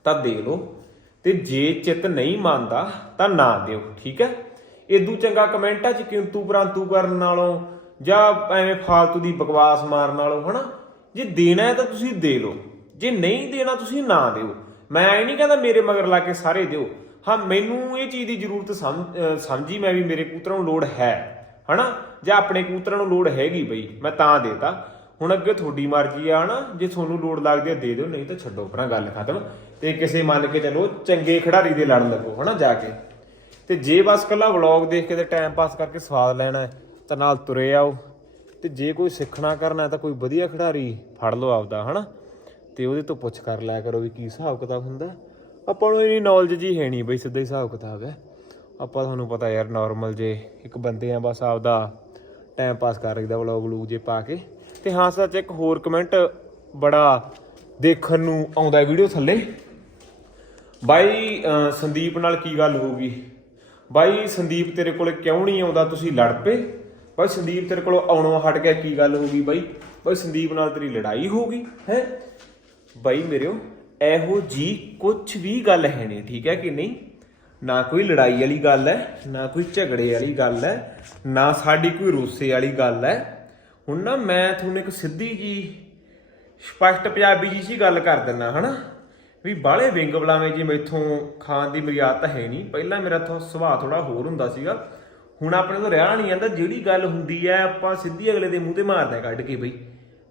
ਤਾਂ ਦੇ ਲਓ। ਤੇ ਜੇ ਚਿੱਤ ਨਹੀਂ ਮੰਨਦਾ, ਤਾਂ ਨਾ ਦਿਓ, ਠੀਕ ਹੈ? ਇਦੋਂ ਚੰਗਾ ਕਮੈਂਟਾਂ 'ਚ ਕਿੰਤੂ ਪਰੰਤੂ ਕਰਨ ਨਾਲੋਂ ਜਾਂ ਐਵੇਂ ਫਾਲਤੂ ਦੀ ਬਕਵਾਸ ਮਾਰਨ ਨਾਲੋਂ, ਹਨਾ? ਜੇ ਦੇਣਾ ਹੈ ਤਾਂ ਤੁਸੀਂ ਦੇ ਲਓ। ਜੇ ਨਹੀਂ ਦੇਣਾ, ਤੁਸੀਂ ਨਾ ਦਿਓ। ਮੈਂ ਇਹ ਨਹੀਂ ਕਹਿੰਦਾ ਮੇਰੇ ਮਗਰ ਲਾ ਕੇ ਸਾਰੇ ਦਿਓ। ਹਾਂ, ਮੈਨੂੰ ਇਹ ਚੀਜ਼ ਦੀ ਜ਼ਰੂਰਤ ਸਮਝੀ ਮੈਂ ਵੀ ਮੇਰੇ ਕੂਤਰਾਂ ਨੂੰ ਲੋੜ ਹੈ। ਹਨਾ? ਜਾਂ ਆਪਣੇ ਕੂਤਰਾਂ ਨੂੰ ਲੋੜ ਹੈਗੀ ਬਈ, ਮੈਂ ਤਾਂ ਦੇਤਾ। ਹੁਣ ਅੱਗੇ ਤੁਹਾਡੀ ਮਰਜ਼ੀ ਆ, ਹਨਾ? ਜੇ ਤੁਹਾਨੂੰ ਲੋੜ ਲੱਗਦੀ ਹੈ ਦੇ ਦਿਓ, ਨਹੀਂ ਤਾਂ ਛੱਡੋ ਪਰਾਂ ਗੱਲ ਖਤਮ। ਤੇ ਕਿਸੇ ਮੰਨ ਕੇ ਚਲੋ, ਚੰਗੇ ਖਿਡਾਰੀ ਦੇ ਲੜਨ ਲੱਗੋ, ਹਨਾ, ਜਾ ਕੇ। ਤੇ ਜੇ ਬਸ ਕੱਲਾ ਵਲੌਗ ਦੇਖ ਕੇ ਤੇ ਟਾਈਮ ਪਾਸ ਕਰਕੇ ਸਵਾਦ ਲੈਣਾ ਹੈ, ਤਾਂ ਨਾਲ ਤੁਰੇ ਆਓ। ਤੇ ਜੇ ਕੋਈ ਸਿੱਖਣਾ ਕਰਨਾ ਤਾਂ ਕੋਈ ਵਧੀਆ ਖਿਡਾਰੀ ਫੜ ਲਓ ਆਪਦਾ, ਹਨਾ? ਤੇ ਉਹਦੇ ਤੋਂ ਪੁੱਛ ਕਰ ਲਿਆ ਕਰੋ ਵੀ ਕੀ ਹਿਸਾਬ ਕਿਤਾਬ ਹੁੰਦਾ। ਆਪਾਂ ਨੂੰ ਇਨੀ ਨੌਲੇਜ ਜੀ ਹੈ ਨਹੀਂ ਬਈ ਸਿੱਧਾ ਹੀ ਹਿਸਾਬ ਕਿਤਾਬ ਹੈ। ਆਪਾਂ ਤੁਹਾਨੂੰ ਪਤਾ ਯਾਰ ਨਾਰਮਲ ਜੇ ਇੱਕ ਬੰਦੇ ਆ ਬਸ ਆਪਦਾ ਟਾਈਮ ਪਾਸ ਕਰ ਰਹੀਦਾ ਵਲੌਗ ਵਲੂਗ ਜੇ ਪਾ ਕੇ। ਤੇ ਹਾਂ ਸੱਚ ਇੱਕ ਹੋਰ ਕਮੈਂਟ ਬੜਾ ਦੇਖਣ ਨੂੰ ਆਉਂਦਾ ਵੀਡੀਓ ਥੱਲੇ। ਬਾਈ ਸੰਦੀਪ ਨਾਲ ਕੀ ਗੱਲ ਹੋ ਗਈ? ਬਾਈ, ਸੰਦੀਪ ਤੇਰੇ ਕੋਲ ਕਿਉਂ ਨਹੀਂ ਆਉਂਦਾ? ਤੁਸੀਂ ਲੜ ਪਏ। ਬਾਈ, ਸੰਦੀਪ ਤੇਰੇ ਕੋਲੋਂ ਆਉਣੋਂ ਹਟ ਗਿਆ ਕੀ ਗੱਲ ਹੋ ਗਈ ਬਾਈ? ਬਾਈ, ਸੰਦੀਪ ਨਾਲ ਤੇਰੀ ਲੜਾਈ ਹੋ ਗਈ, ਹੈ? ਬਾਈ ਮੇਰਿਓ, ਇਹੋ ਜੀ ਕੁਝ ਵੀ ਗੱਲ ਹੈ ਨਹੀਂ, ਠੀਕ ਹੈ ਕਿ ਨਹੀਂ? ਨਾ ਕੋਈ ਲੜਾਈ ਵਾਲੀ ਗੱਲ ਹੈ, ਨਾ ਕੋਈ ਝਗੜੇ ਵਾਲੀ ਗੱਲ ਹੈ, ਨਾ ਸਾਡੀ ਕੋਈ ਰੋਸੇ ਵਾਲੀ ਗੱਲ ਹੈ। ਹੁਣ ਨਾ ਮੈਂ ਤੁਹਾਨੂੰ ਇੱਕ ਸਿੱਧੀ ਜੀ ਸਪਸ਼ਟ ਪੰਜਾਬੀ ਜੀ ਸੀ ਗੱਲ ਕਰ ਦਿੰਨਾ ਹਨਾ? ਵੀ ਬਾਹਲੇ ਵਿੰਗ ਬਲਾਵੇਂ ਜੀ ਮੈਥੋਂ ਖਾਣ ਦੀ ਮੇਰੀ ਤਾਂ ਹੈ ਨਹੀਂ। ਪਹਿਲਾਂ ਮੇਰਾ ਤੋਂ ਸੁਭਾਅ ਥੋੜਾ ਹੋਰ ਹੁੰਦਾ ਸੀਗਾ। ਹੁਣ ਆਪਣੇ ਤੋਂ ਰਿਹਾ ਨਹੀਂ ਜਾਂਦਾ। ਜਿਹੜੀ ਗੱਲ ਹੁੰਦੀ ਹੈ, ਆਪਾਂ ਸਿੱਧੀ ਅਗਲੇ ਦੇ ਮੂੰਹ ਤੇ ਮਾਰਦੇ ਕੱਢ ਕੇ ਬਈ।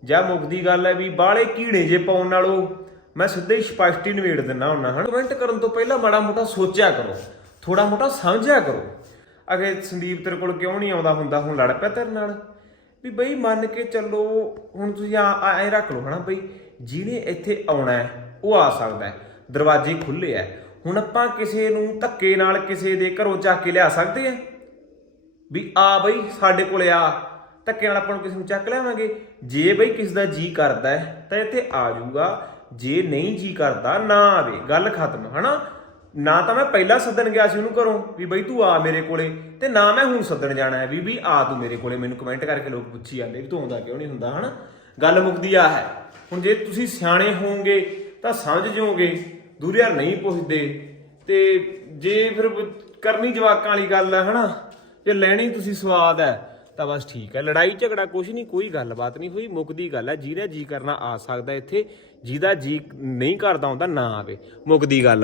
ਜਾਂ ਮੁੱਕਦੀ ਗੱਲ ਹੈ ਵੀ ਬਾਹਲੇ ਕੀੜੇ ਜੇ ਪਾਉਣ ਨਾਲੋਂ ਮੈਂ ਸਿੱਧੇ ਹੀ ਸਪਸ਼ਟ ਹੀ ਨਿਬੇੜ ਦਿੰਨਾ ਹੁੰਨਾ ਕਮੈਂਟ ਕਰਨ ਤੋਂ ਪਹਿਲਾਂ ਮਾੜਾ ਮੋਟਾ ਸੋਚਿਆ ਕਰੋ ਥੋੜਾ ਮੋਟਾ ਸਮਝਿਆ ਕਰੋ। ਅਗੇ ਸੰਦੀਪ ਤੇਰੇ ਕੋਲ ਕਿਉਂ ਨਹੀਂ ਆਉਂਦਾ ਹੁੰਦਾ? ਹੁਣ ਲੜ ਪਿਆ ਤੇਰੇ ਨਾਲ। ਵੀ ਬਈ ਮੰਨ ਕੇ ਚੱਲੋ, ਹੁਣ ਤੁਸੀਂ ਐ ਰੱਖ ਲਓ ਹਨਾ ਬਈ, ਜਿਹਨੇ ਇੱਥੇ ਆਉਣਾ ਹੈ, ਉਹ ਆ ਸਕਦਾ ਹੈ। ਦਰਵਾਜ਼ੇ ਖੁੱਲੇ ਐ ਹੁਣ ਆਪਾਂ ਕਿਸੇ ਨੂੰ ਧੱਕੇ ਨਾਲ ਕਿਸੇ ਦੇ ਘਰੋਂ ਚੱਕ ਕੇ ਲਿਆ ਸਕਦੇ ਆ ਵੀ ਆ ਬਈ ਸਾਡੇ ਕੋਲੇ ਆ। ਧੱਕੇ ਨਾਲ ਆਪਾਂ ਨੂੰ ਕਿਸੇ ਨੂੰ ਚੱਕ ਲਿਆਵਾਂਗੇ। ਜੇ ਬਈ ਕਿਸ ਦਾ ਜੀ ਕਰਦਾ ਹੈ, ਤਾਂ ਇੱਥੇ ਆ ਜਾਊਗਾ। ਜੇ ਨਹੀਂ ਜੀ ਕਰਦਾ, ਨਾ ਆਵੇ। ਗੱਲ ਖਤਮ, ਹਨਾ? ਨਾ ਤਾਂ ਮੈਂ ਪਹਿਲਾਂ ਸੱਦਣ ਗਿਆ ਸੀ ਉਹਨੂੰ ਘਰੋਂ, ਵੀ ਬਈ ਤੂੰ ਆ ਮੇਰੇ ਕੋਲੇ, ਤੇ ਨਾ ਮੈਂ ਹੁਣ ਸੱਦਣ ਜਾਣਾ ਹੈ। ਵੀ ਵੀ ਆ ਤੂੰ ਮੇਰੇ ਕੋਲੇ। ਮੈਨੂੰ ਕਮੈਂਟ ਕਰਕੇ ਲੋਕ ਪੁੱਛੀ ਜਾਂਦੇ ਵੀ ਤੂੰ ਆਉਂਦਾ ਕਿਉਂ ਨਹੀਂ ਹੁੰਦਾ, ਹਨਾ? ਗੱਲ ਮੁੱਕਦੀ ਆ ਹੈ। ਹੁਣ ਜੇ ਤੁਸੀਂ ਸਿਆਣੇ ਹੋਵੋਗੇ, ਤਾਂ ਸਮਝ ਜਾਓਗੇ। ਦੂਰਿਆ ਨਹੀਂ ਪੁੱਛਦੇ। ਤੇ ਜੇ ਫਿਰ ਕਰਨੀ ਜਵਾਕਾਂ ਵਾਲੀ ਗੱਲ ਹੈ, ਹਨਾ? ਜੇ ਲੈਣੀ ਤੁਸੀਂ ਸਵਾਦ ਹੈ ਤਾਂ ਬਸ ਠੀਕ ਹੈ। ਲੜਾਈ, ਝਗੜਾ ਕੁਛ ਨਹੀਂ, ਕੋਈ ਗੱਲਬਾਤ ਨਹੀਂ ਹੋਈ ਮੁੱਕਦੀ ਗੱਲ ਹੈ। ਜਿਹਦਾ ਜੀ ਕਰਨਾ ਆ ਸਕਦਾ ਇੱਥੇ, ਜਿਹਦਾ ਜੀ ਨਹੀਂ ਕਰਦਾ ਹੁੰਦਾ, ਨਾ ਆਵੇ। ਮੁੱਕਦੀ ਗੱਲ ਆ।